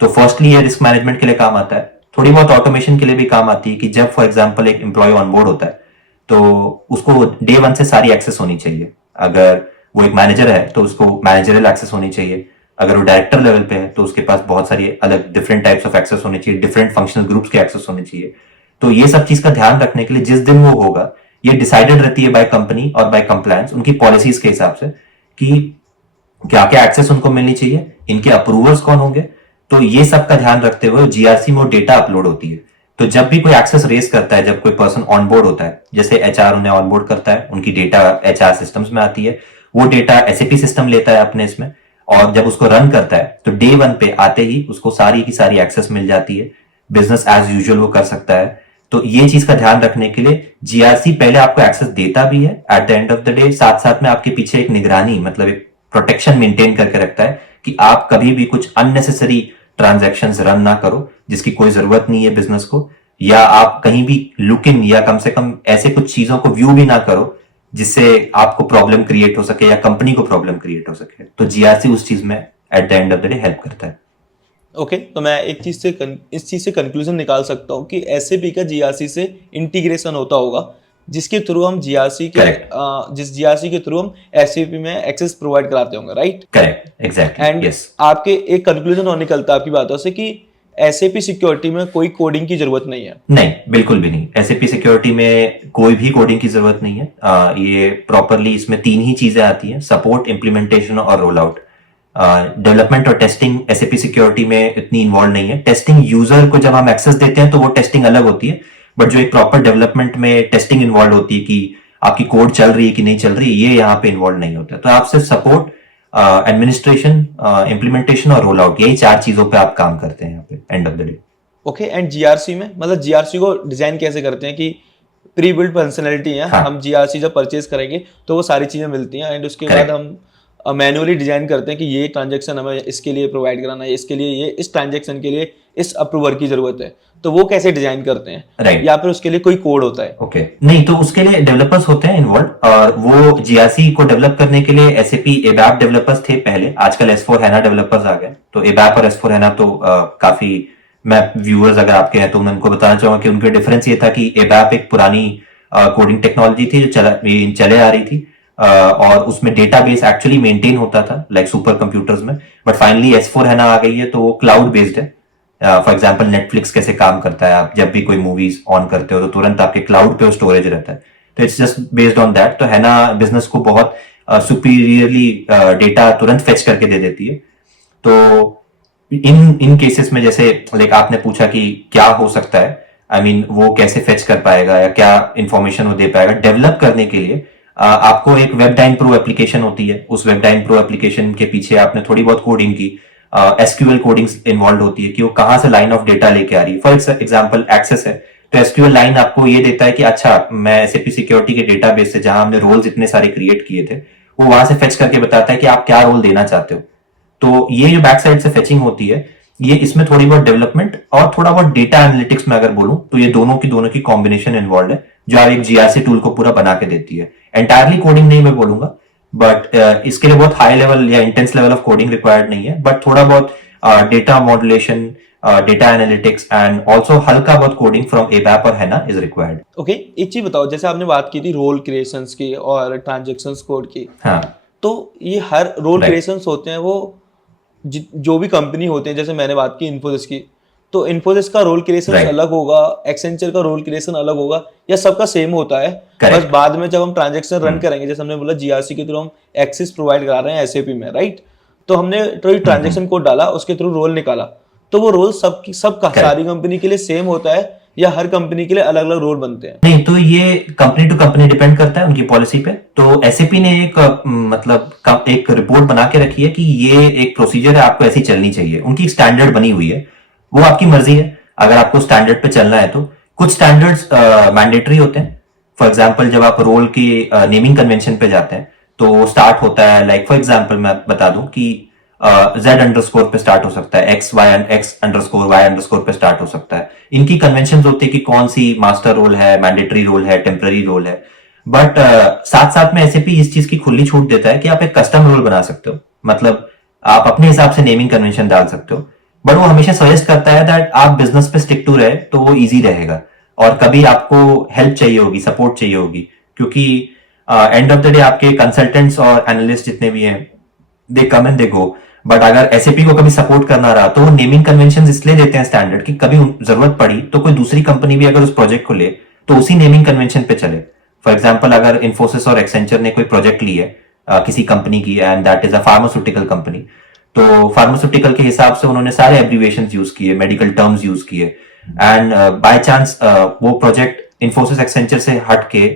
तो फर्स्टली ये रिस्क मैनेजमेंट के लिए काम आता है, थोड़ी बहुत ऑटोमेशन के लिए भी काम आती है कि जब फॉर एग्जांपल एक एम्प्लॉय ऑनबोर्ड होता है तो उसको डे 1 से सारी एक्सेस होनी चाहिए। अगर वो एक मैनेजर है तो उसको मैनेजरियल एक्सेस होनी चाहिए, अगर वो डायरेक्टर लेवल पे है तो उसके पास बहुत सारी अलग डिफरेंट टाइप्स ऑफ एक्सेस होनी चाहिए, डिफरेंट फंक्शनल ग्रुप्स के एक्सेस होने चाहिए। तो ये सब चीज का ध्यान रखने के लिए जिस दिन वो होगा ये डिसाइडेड रहती है बाय कंपनी और बाय कंप्लायंस उनकी पॉलिसीज के हिसाब से कि क्या क्या एक्सेस उनको मिलनी चाहिए, इनके अप्रूवर्स कौन होंगे। तो ये सब का ध्यान रखते हुए जीआरसी में डेटा अपलोड होती है। तो जब भी कोई एक्सेस रेस करता है, जब कोई पर्सन ऑनबोर्ड होता है, जैसे एचआर उन्हें ऑनबोर्ड करता है, उनकी डेटा एचआर सिस्टम्स में आती है, वो डेटा एसएपी सिस्टम लेता है अपने इसमें, और जब उसको रन करता है तो डे 1 पे आते ही उसको सारी की सारी एक्सेस मिल जाती है, बिजनेस एज यूजुअल वो कर सकता है। तो ये चीज का ध्यान रखने के लिए जीआरसी पहले आपको एक्सेस देता भी है eight the end of the day, साथ साथ में आपके पीछे एक निगरानी मतलब एक प्रोटेक्शन मेंटेन करके रखता है कि आप कभी भी कुछ अननेसेसरी ट्रांजैक्शंस रन ना करो जिसकी कोई जरूरत नहीं है बिजनेस को, या आप कहीं भी लुक इन या कम से कम ऐसे कुछ चीजों को व्यू भी ना करो जिससे आपको प्रॉब्लम क्रिएट हो सके या कंपनी को प्रॉब्लम क्रिएट हो सके। तो जीआरसी उस चीज में eight the end of the day help करता है। ओके, तो मैं एक चीज से इस चीज से कंक्लूजन निकाल सकता हूँ कि एसएपी का जीआरसी से इंटीग्रेशन होता होगा जिसके थ्रू हम जीआरसी के जिस जीआरसी के थ्रू हम एसएपी में एक्सेस प्रोवाइड कराते होंगे, राइट? Correct, exactly. एंड आपके एक कंक्लूजन और निकलता है आपकी बातों से कि एसएपी सिक्योरिटी में कोई कोडिंग की जरूरत नहीं है। नहीं, बिल्कुल भी नहीं। एसएपी सिक्योरिटी में कोई भी कोडिंग की जरूरत नहीं है। ये प्रॉपरली इसमें 3 ही चीजें आती हैं, सपोर्ट, इम्प्लीमेंटेशन और रोल आउट। डेवलपमेंट और टेस्टिंग एसएपी सिक्योरिटी में इतनी इन्वॉल्व नहीं है। टेस्टिंग यूजर को जब हम एक्सेस देते हैं तो वो टेस्टिंग अलग होती है, बट जो एक प्रॉपर डेवलपमेंट में टेस्टिंग इन्वॉल्व होती है कि आपकी कोड चल रही है कि नहीं चल रही है, ये यहाँ पे इन्वॉल्व नहीं होता। तो आप सिर्फ सपोर्ट, एडमिनिस्ट्रेशन, इम्प्लीमेंटेशन और रोल आउट, यही 4 चीजों पे आप काम करते हैं यहाँ पे and of the day. Okay, and GRC में मतलब जीआरसी को डिजाइन कैसे करते हैं कि प्री बिल्ड फंक्शनलिटी है, हाँ। हम जीआरसी जब परचेज करेंगे तो वो सारी चीजें मिलती हैं, एंड उसके Correct. बाद हम मैन्युअली डिजाइन करते हैं कि ये ट्रांजेक्शन हमें इसके लिए प्रोवाइड कराना है, इसके लिए ये इस ट्रांजेक्शन के लिए इस अप्रूवर की जरूरत है, तो वो कैसे डिजाइन करते हैं? Right. या फिर उसके लिए कोई कोड होता है? ओके, नहीं तो उसके लिए डेवलपर्स होते हैं इन्वॉल्व, और वो जीआरसी को डेवलप करने के लिए एसएपी एबैप डेवलपर्स थे पहले, आजकल S4 HANA डेवलपर्स आ गए। तो एबैप और S4 HANA तो काफी, मैं व्यूअर्स अगर आपके हैं तो मैं उनको बताना चाहूंगा कि उनके डिफरेंस ये था कि एबैप एक पुरानी कोडिंग टेक्नोलॉजी थी जो चले आ रही थी, और उसमें डेटाबेस एक्चुअली मेंटेन होता था लाइक सुपर कंप्यूटर्स में, बट फाइनली S4 HANA आ गई है तो वो क्लाउड बेस्ड है। फॉर एग्जाम्पल नेटफ्लिक्स कैसे काम करता है, आप जब भी कोई मूवीज ऑन करते हो तो तुरंत आपके क्लाउड पे स्टोरेज रहता है, तो it's just based on that. तो हैना बिजनेस को बहुत सुपीरियरली डेटा तुरंत फेच करके दे देती है। तो इन केसेस में जैसे लाइक आपने पूछा कि क्या हो सकता है, आई मीन वो कैसे फेच कर पाएगा या क्या इंफॉर्मेशन वो दे पाएगा, डेवलप करने के लिए आपको एक वेबडाइन प्रो एप्लीकेशन होती है, उस वेबडाइन प्रो एप्लीकेशन के पीछे आपने थोड़ी बहुत कोडिंग की, एसक्यूएल कोडिंग इन्वॉल्व होती है कि वो कहां से लाइन ऑफ डेटा लेके आ रही है। फॉर एग्जांपल एक्सेस है तो एसक्यूएल लाइन आपको ये देता है कि अच्छा मैं एसएपी सिक्योरिटी के डेटाबेस से जहां हमने रोल्स इतने सारे क्रिएट किए थे वो वहां से फेच करके बताता है कि आप क्या रोल देना चाहते हो। तो ये जो बैक साइड से फेचिंग होती है, ये इसमें थोड़ी बहुत डेवलपमेंट और थोड़ा बहुत डेटा एनालिटिक्स में अगर बोलूं तो ये दोनों की कॉम्बिनेशन इन्वॉल्व है जो आप एक जीआरसी टूल को पूरा बना के देती है। एंटायरली कोडिंग नहीं मैं बोलूंगा, बट इसके लिए बहुत हाई लेवल या intense level of coding required नहीं है, बट थोड़ा बहुत data modulation, data analytics and also हल्का बहुत कोडिंग फ्रॉम एबैप और हैना इज रिक्वायर्ड। ओके, एक चीज बताओ, जैसे आपने बात की थी रोल क्रिएशंस की और ट्रांजैक्शंस कोड की, हाँ, तो ये हर रोल Right. क्रिएशंस होते हैं वो जो भी कंपनी होते हैं, जैसे मैंने बात की इन्फोसिस की, तो इन्फोसिस का रोल क्रिएशन Right. अलग होगा, एक्सेंचर का रोल क्रिएशन अलग होगा, या सबका सेम होता है? Correct. बस बाद में जब हम ट्रांजैक्शन रन करेंगे, जैसे हमने बोला जीआरसी के थ्रू हम एक्सेस प्रोवाइड करा रहे हैं एसएपी में, राइट? तो हमने ट्रांजैक्शन कोड डाला, उसके थ्रू रोल निकाला, तो वो रोल सबका सारी कंपनी के लिए सेम होता है या हर कंपनी के लिए अलग अलग रोल बनते हैं? नहीं, तो ये कंपनी टू कंपनी डिपेंड करता है उनकी पॉलिसी पे। तो एसएपी ने एक मतलब एक रिपोर्ट बना के रखी है कि ये एक प्रोसीजर है, आपको ऐसी चलनी चाहिए, उनकी एक स्टैंडर्ड बनी हुई है, वो आपकी मर्जी है अगर आपको स्टैंडर्ड पे चलना है तो। कुछ स्टैंडर्ड्स मैंडेटरी होते हैं, फॉर एग्जाम्पल जब आप रोल की नेमिंग कन्वेंशन पे जाते हैं तो स्टार्ट होता है, लाइक फॉर एग्जाम्पल मैं बता दूं कि Z अंडरस्कोर पे स्टार्ट हो सकता है, X अंडरस्कोर Y अंडरस्कोर पे स्टार्ट हो सकता है। इनकी कन्वेंशन होती है कि कौन सी मास्टर रोल है, मैंडेटरी रोल है, टेम्पररी रोल है। बट साथ साथ में एसएपी इस चीज की खुली छूट देता है कि आप एक कस्टम रोल बना सकते हो, मतलब आप अपने हिसाब से नेमिंग कन्वेंशन डाल सकते हो, बट वो हमेशा सजेस्ट करता है दैट आप बिजनेस पे स्टिक टू रहे तो वो इजी रहेगा। और कभी आपको हेल्प चाहिए होगी, सपोर्ट चाहिए होगी, क्योंकि एंड ऑफ द डे आपके कंसल्टेंट्स और एनालिस्ट जितने भी हैं they come and they go, but अगर एसएपी को कभी सपोर्ट करना रहा तो वो नेमिंग कन्वेंशन इसलिए देते हैं स्टैंडर्ड कि कभी जरूरत पड़ी तो कोई दूसरी कंपनी भी अगर उस प्रोजेक्ट को ले तो उसी नेमिंग कन्वेंशन पे चले। फॉर एग्जाम्पल अगर इन्फोसिस और एक्सेंचर ने कोई प्रोजेक्ट ली है किसी कंपनी की and that is a pharmaceutical company, तो फार्मास्यूटिकल के हिसाब से उन्होंने सारे एब्रीविएशंस यूज किए, मेडिकल टर्म्स यूज किए, एंड बाय चांस वो प्रोजेक्ट इन्फोसिस एक्सेंचर से हट के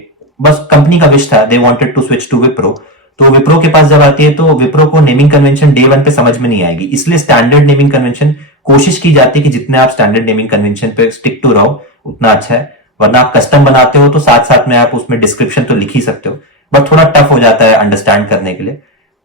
बस कंपनी का विश था, they wanted to switch to Wipro, तो विप्रो के पास जब आती है तो विप्रो को नेमिंग कन्वेंशन डे 1 पे समझ में नहीं आएगी, इसलिए स्टैंडर्ड नेमिंग कन्वेंशन कोशिश की जाती है कि जितने आप स्टैंडर्ड नेमिंग कन्वेंशन पे स्टिक टू रहो उतना अच्छा है। वरना आप कस्टम बनाते हो तो साथ साथ में आप उसमें डिस्क्रिप्शन तो लिख ही सकते हो, बट थोड़ा टफ हो जाता है अंडरस्टैंड करने के लिए।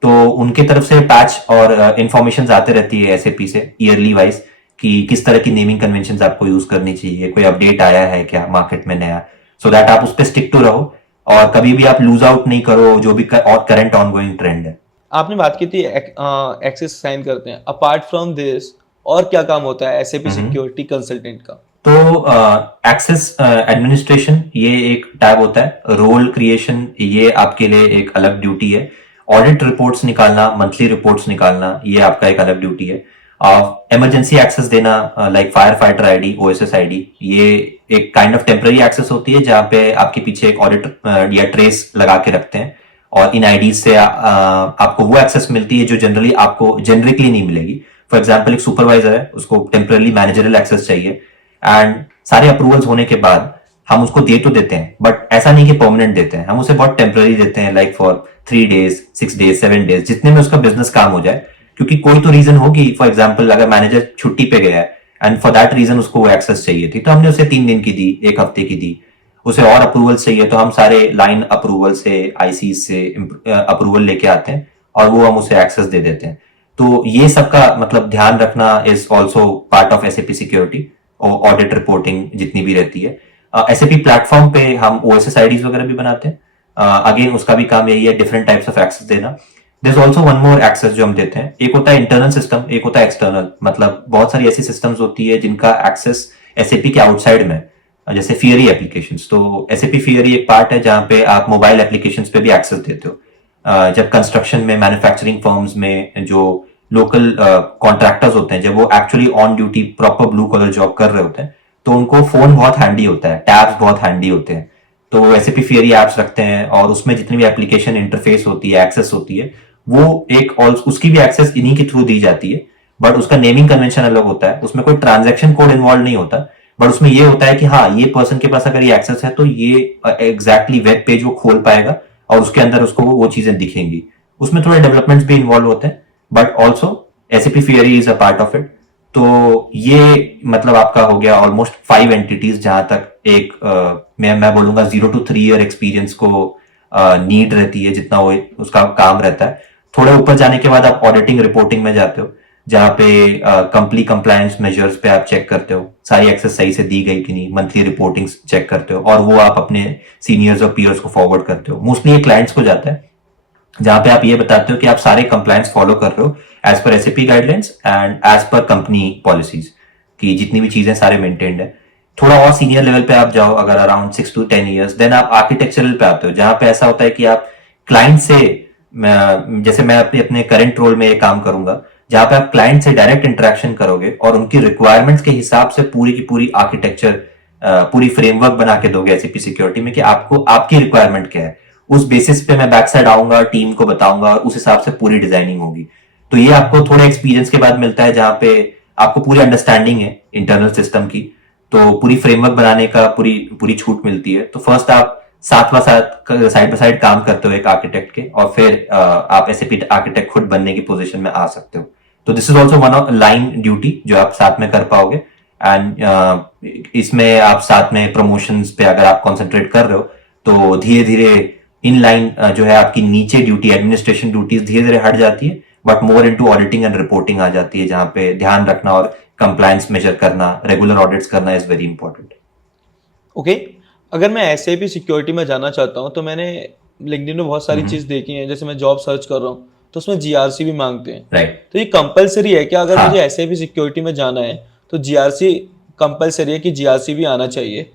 तो उनकी तरफ से पैच और इंफॉर्मेशन आते रहती है एसएपी से ईयरली वाइज कि किस तरह की नेमिंग कन्वेंशन आपको यूज करनी चाहिए, कोई अपडेट आया है क्या मार्केट में नया, सो दैट आप उस पर स्टिक टू रहो और कभी भी आप लूज आउट नहीं करो जो भी और करंट ऑनगोइंग ट्रेंड है। आपने बात की थी एक्सेस साइन करते हैं, अपार्ट फ्रॉम दिस और क्या काम होता है एसएपी सिक्योरिटी कंसल्टेंट का? तो एक्सेस एडमिनिस्ट्रेशन ये एक टैब होता है, रोल क्रिएशन ये आपके लिए एक अलग ड्यूटी है, ऑडिट रिपोर्ट्स निकालना, मंथली रिपोर्ट्स निकालना ये आपका एक अलग ड्यूटी है, इमरजेंसी एक्सेस देना like fire fighter ID, OSS ID, ये एक काइंड ऑफ टेम्पररी एक्सेस होती है जहां पे आपके पीछे एक ऑडिट या ट्रेस लगा के रखते हैं और इन आईडीज से आपको वो एक्सेस मिलती है जो जनरली आपको जेनरिकली नहीं मिलेगी। फॉर एग्जाम्पल एक सुपरवाइजर है, उसको टेम्पररी मैनेजरल एक्सेस चाहिए एंड सारे अप्रूवल्स होने के बाद हम उसको दे तो देते हैं, बट ऐसा नहीं कि परमानेंट देते हैं, हम उसे बहुत टेम्पररी देते हैं, like for 3 days, 6 days, 7 days, जितने में उसका बिजनेस काम हो जाए। क्योंकि कोई तो रीजन होगी, फॉर एग्जाम्पल अगर मैनेजर छुट्टी पे गया है एंड फॉर दैट रीजन उसको वो एक्सेस चाहिए थी, तो हमने उसे 3 दिन की दी, 1 हफ्ते की दी। उसे और अप्रूवल चाहिए तो हम सारे लाइन अप्रूवल से, आईसी से अप्रूवल लेके आते हैं और वो हम उसे एक्सेस दे देते हैं। तो ये सबका मतलब ध्यान रखना is also part of SAP security और ऑडिट रिपोर्टिंग जितनी भी रहती है। एसएपी प्लेटफॉर्म पे हम ओएसएस आईडीज वगैरह भी बनाते हैं। अगेन उसका भी काम यही है, डिफरेंट टाइप्स ऑफ एक्सेस देना। There is also one more access जो हम देते हैं, एक होता है इंटरनल सिस्टम, एक होता है एक्सटर्नल। मतलब बहुत सारी ऐसी सिस्टम्स होती है जिनका एक्सेस एसएपी के आउटसाइड में, जैसे फियरी एप्लीकेशंस। तो एसएपी फियरी एक पार्ट है जहां पे आप मोबाइल एप्लीकेशंस पे भी एक्सेस देते हो। जब कंस्ट्रक्शन में, मैन्युफैक्चरिंग फर्म्स में जो लोकल कॉन्ट्रैक्टर्स होते हैं, जब वो actually on duty proper blue collar job कर रहे होते हैं, तो उनको फोन बहुत हैंडी होता है, टैब्स बहुत हैंडी होते हैं। तो एसएपी फियरी एप्स रखते हैं और उसमें जितनी भी एप्लीकेशन इंटरफेस होती है, एक्सेस होती है, वो एक और उसकी भी एक्सेस इन्हीं के थ्रू दी जाती है। बट उसका नेमिंग कन्वेंशन अलग होता है, उसमें कोई ट्रांजैक्शन कोड इन्वॉल्व नहीं होता, बट उसमें ये होता है कि हाँ, ये पर्सन के पास अगर ये एक्सेस है तो ये एग्जैक्टली वेब पेज वो खोल पाएगा और उसके अंदर उसको वो चीजें दिखेंगी। उसमें थोड़े डेवलपमेंट्स भी इन्वॉल्व होते हैं, but also SAP fiery is a part of it. तो ये मतलब आपका हो गया ऑलमोस्ट 5 एंटिटीज, जहां तक एक मैं बोलूंगा 0 to 3 year एक्सपीरियंस को नीड रहती है, जितना वो उसका काम रहता है। थोड़े ऊपर जाने के बाद आप ऑडिटिंग रिपोर्टिंग में जाते हो, जहां पे कंपनी कंप्लायंस मेजर्स पे आप चेक करते हो, सारी एक्सेस सही से दी गई कि नहीं, मंथली रिपोर्टिंग चेक करते हो और वो आप अपने सीनियर्स और पीयर्स को फॉरवर्ड करते हो। मोस्टली ये क्लाइंट्स को जाता है, जहां पे आप ये बताते हो कि आप सारे कंप्लायंस फॉलो कर रहे हो as per SAP guidelines and as per company policies, की जितनी भी चीजें सारे मेंटेन्ड है। थोड़ा और सीनियर लेवल पे आप जाओ, अगर अराउंड 6 to 10 years, देन आप आर्किटेक्चरल पे आते हो, जहां पे ऐसा होता है कि आप क्लाइंट से, जैसे मैं अपने करंट रोल में ये काम करूंगा, जहां पे आप क्लाइंट से डायरेक्ट इंटरेक्शन करोगे और उनकी रिक्वायरमेंट्स के हिसाब से पूरी की पूरी आर्किटेक्चर, पूरी फ्रेमवर्क बना के दोगे एसएपी सिक्योरिटी में कि आपको आपकी रिक्वायरमेंट क्या है। उस बेसिस पे मैं बैक साइड आऊंगा, टीम को बताऊंगा और उस हिसाब से पूरी डिजाइनिंग होगी। तो ये आपको थोड़े एक्सपीरियंस के बाद मिलता है, जहां पे आपको पूरी अंडरस्टैंडिंग है इंटरनल सिस्टम की, तो पूरी फ्रेमवर्क बनाने का पूरी छूट मिलती है। तो फर्स्ट आप साइड बाय साइड काम करते हो एक आर्किटेक्ट के, और फिर आप एसएपी आर्किटेक्ट खुद बनने की पोजीशन में आ सकते हो। तो this is also one of line duty जो आप साथ में कर पाओगे। एंड इसमें आप साथ में प्रमोशंस पे अगर आप कॉन्सेंट्रेट कर रहे हो, तो धीरे धीरे इन लाइन जो है आपकी नीचे ड्यूटी, एडमिनिस्ट्रेशन ड्यूटीज धीरे धीरे हट जाती है, but more into auditing and reporting आ जाती है, जहां पे ध्यान रखना और कंप्लायंस मेजर करना, रेगुलर ऑडिट्स करना इज वेरी इंपॉर्टेंट। ओके, अगर मैं एसएपी सिक्योरिटी में जाना चाहता हूँ तो मैंने लिंक्डइन में बहुत सारी चीज देखी है, जैसे मैं जॉब सर्च कर रहा हूँ तो उसमें जीआरसी भी मांगते हैं। राइट। तो ये कंपलसरी है क्या? अगर मुझे एसएपी सिक्योरिटी में जाना है तो जीआरसी कंपलसरी है कि जीआरसी भी आना चाहिए?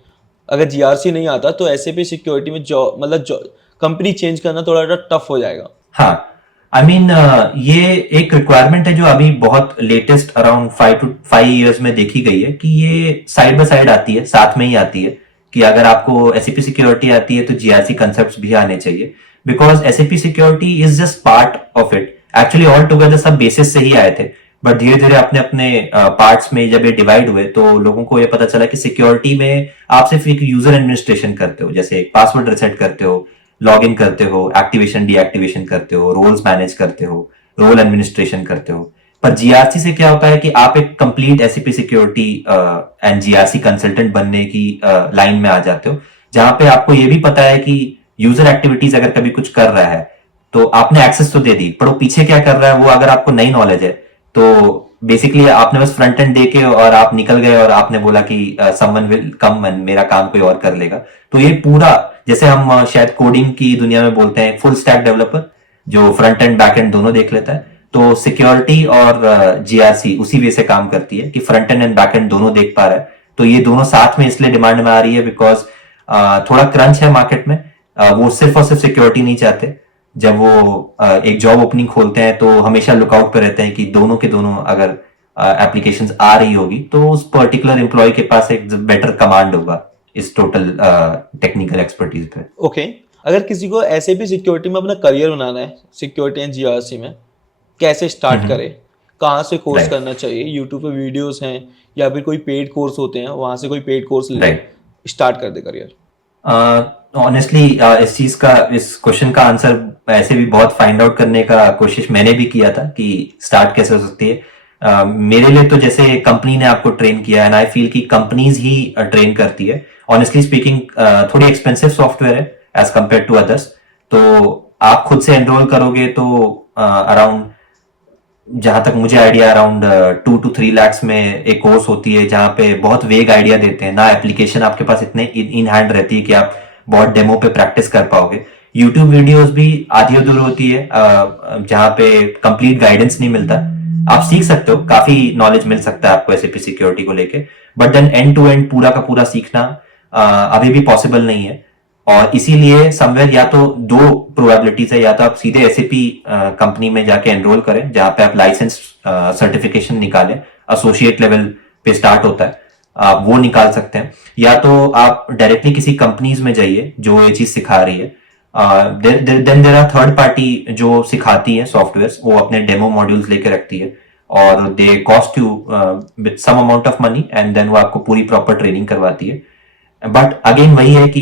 अगर जीआरसी नहीं आता तो एसएपी सिक्योरिटी में कंपनी चेंज करना थोड़ा टफ हो जाएगा। हाँ, आई मीन ये एक रिक्वायरमेंट है जो अभी बहुत लेटेस्ट अराउंड 5 years में देखी गई है, कि ये साइड बाय साइड आती है, साथ में ही आती है, कि अगर आपको एसएपी सिक्योरिटी आती है तो जीआरसी कंसेप्ट्स भी आने चाहिए, because SAP security is just part of it. Actually all together सब बेसिस से ही आए थे, बट धीरे धीरे अपने अपने पार्ट्स में जब ये डिवाइड हुए तो लोगों को ये पता चला कि सिक्योरिटी में आप सिर्फ एक यूजर एडमिनिस्ट्रेशन करते हो, जैसे एक पासवर्ड रिसेट करते हो, लॉग इन करते हो, एक्टिवेशन डीएक्टिवेशन करते हो, रोल्स मैनेज करते हो, रोल एडमिनिस्ट्रेशन करते हो। पर जीआरसी से क्या होता है कि आप एक complete SAP security and GRC consultant बनने की लाइन में आ जाते हो, जहां पे आपको ये भी पता है कि यूजर एक्टिविटीज अगर कभी कुछ कर रहा है तो आपने एक्सेस तो दे दी, पर वो पीछे क्या कर रहा है वो अगर आपको नई नॉलेज है, तो बेसिकली आपने बस फ्रंट एंड दे के और आप निकल गए और आपने बोला कि समवन विल कम एंड मेरा काम कोई और कर लेगा। तो ये पूरा, जैसे हम शायद कोडिंग की दुनिया में बोलते हैं फुल स्टैक डेवलपर, जो फ्रंट एंड बैक एंड दोनों देख लेता है, तो सिक्योरिटी और जीआरसी उसी वे से काम करती है कि फ्रंट एंड बैक एंड दोनों देख पा रहा है। तो ये दोनों साथ में इसलिए डिमांड में आ रही है बिकॉज थोड़ा क्रंच है मार्केट में। वो सिर्फ और सिर्फ सिक्योरिटी नहीं चाहते, जब वो एक जॉब ओपनिंग खोलते हैं तो हमेशा लुकआउट पे रहते हैं कि दोनों के दोनों अगर एप्लीकेशंस आ रही होगी तो उस पर्टिकुलर एम्प्लॉय के पास एक बेटर कमांड होगा इस टोटल टेक्निकल एक्सपर्टीज पे। ओके, अगर किसी को एसएपी सिक्योरिटी में अपना करियर बनाना है सिक्योरिटी एंड जीआरसी में, कैसे स्टार्ट करे, कहाँ से कोर्स करना चाहिए? यूट्यूब पे वीडियोस हैं या फिर कोई पेड कोर्स होते हैं, वहां से कोई पेड कोर्स ले, स्टार्ट कर दे करियर? ऑनेस्टली इस क्वेश्चन का आंसर ऐसे भी बहुत फाइंड आउट करने का कोशिश मैंने भी किया था कि स्टार्ट कैसे हो सकती है। मेरे लिए तो जैसे कंपनी ने आपको ट्रेन किया एंड आई फील कि कंपनीज ही ट्रेन करती है। ऑनेस्टली स्पीकिंग थोड़ी एक्सपेंसिव सॉफ्टवेयर है एज कम्पेयर टू अदर्स। तो आप खुद से एनरोल करोगे तो अराउंड, जहां तक मुझे आइडिया, अराउंड 2 to 3 lakhs में एक कोर्स होती है जहां पे बहुत वेग आइडिया देते हैं ना, एप्लीकेशन आपके पास इतने इन हैंड रहती है कि आप बहुत डेमो पे प्रैक्टिस कर पाओगे। यूट्यूब वीडियोस भी आधी अधूरी होती है जहां पे कंप्लीट गाइडेंस नहीं मिलता। आप सीख सकते हो, काफी नॉलेज मिल सकता है आपको एसएपी सिक्योरिटी को लेके, but then end to end पूरा का पूरा सीखना अभी भी पॉसिबल नहीं है। और इसीलिए समवेयर या तो दो प्रोबेबिलिटीज है, या तो आप सीधे एसएपी कंपनी में जाके एनरोल करें जहां पे आप लाइसेंस सर्टिफिकेशन निकालें, एसोसिएट लेवल पे स्टार्ट होता है, आप वो निकाल सकते हैं, या तो आप डायरेक्टली किसी कंपनीज में जाइए जो ये चीज सिखा रही है। Then there are third party जो सिखाती है सॉफ्टवेयर, वो अपने डेमो मॉड्यूल्स लेके रखती है और they cost you with some amount of money and then वो आपको पूरी प्रॉपर ट्रेनिंग करवाती है। बट अगेन वही है कि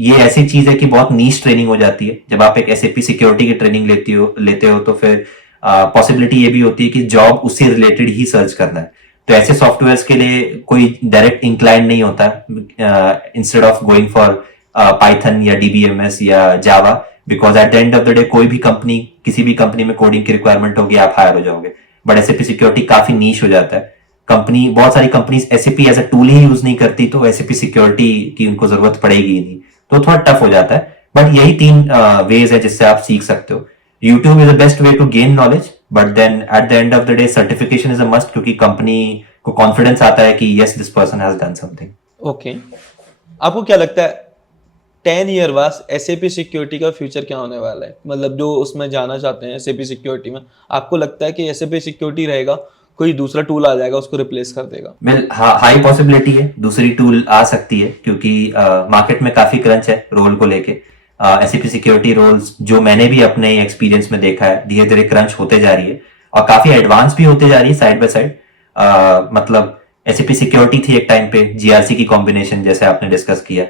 ये ऐसी चीज है कि बहुत नीश ट्रेनिंग हो जाती है। जब आप एक एसएपी सिक्योरिटी की ट्रेनिंग लेते हो तो फिर पॉसिबिलिटी ये भी होती है कि जॉब उससे रिलेटेड ही सर्च करना है। तो ऐसे सॉफ्टवेयर्स के लिए कोई डायरेक्ट इंक्लाइन नहीं होता instead of going for Python या डीबीएमएस या Java, because at the end of the day कोई भी कंपनी, किसी भी कंपनी में कोडिंग की रिक्वायरमेंट होगी, आप हायर हो जाओगे। बट एसएपी सिक्योरिटी काफी नीश हो जाता है। कंपनी, बहुत सारी companies SAP as a tool ही यूज नहीं करती, तो एसएपी सिक्योरिटी की उनको जरूरत पड़ेगी ही नहीं, तो थोड़ा टफ हो जाता है। बट यही 3 वेज है जिससे आप सीख सकते हो। YouTube is the best way to gain knowledge, but then at the end of the day certification is a must, क्योंकि कंपनी को कॉन्फिडेंस आता है कि yes this person has done something. Okay, आपको क्या लगता है 10 ईयर बाद एसएपी सिक्योरिटी का फ्यूचर क्या होने वाला है? मतलब जो उसमें जाना चाहते हैं एसएपी सिक्योरिटी में, आपको लगता है कि एसएपी सिक्योरिटी रहेगा, कोई दूसरा टूल आ जाएगा उसको रिप्लेस कर देगा? वेल, हाई पॉसिबिलिटी है दूसरी टूल आ सकती है, क्योंकि मार्केट में काफी क्रंच है रोल को लेके। एसएपी सिक्योरिटी रोल्स जो मैंने भी अपने एक्सपीरियंस में देखा है, धीरे धीरे क्रंच होते जा रही है और काफी एडवांस भी होते जा रही है साइड बाय साइड। मतलब एसएपी सिक्योरिटी थी एक टाइम पे जीआरसी की कॉम्बिनेशन, जैसे आपने डिस्कस किया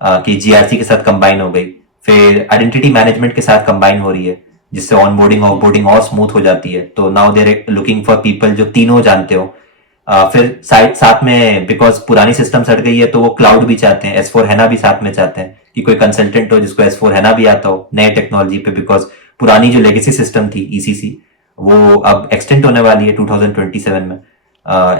कि जीआरसी के साथ कंबाइन हो गई, फिर आइडेंटिटी मैनेजमेंट के साथ कंबाइन हो रही है, जिससे ऑनबोर्डिंग ऑफबोर्डिंग और स्मूथ हो जाती है। तो now there looking for people जो तीनों जानते हो। फिर साथ में बिकॉज पुरानी सिस्टम सट गई है तो वो क्लाउड भी चाहते हैं, S4 हैना भी साथ में चाहते हैं कि कोई कंसल्टेंट हो जिसको S4 हैना भी आता हो नए टेक्नोलॉजी पे, बिकॉज पुरानी जो लेगेसी सिस्टम थी ईसीसी वो अब एक्सटेंड होने वाली है 2027 में।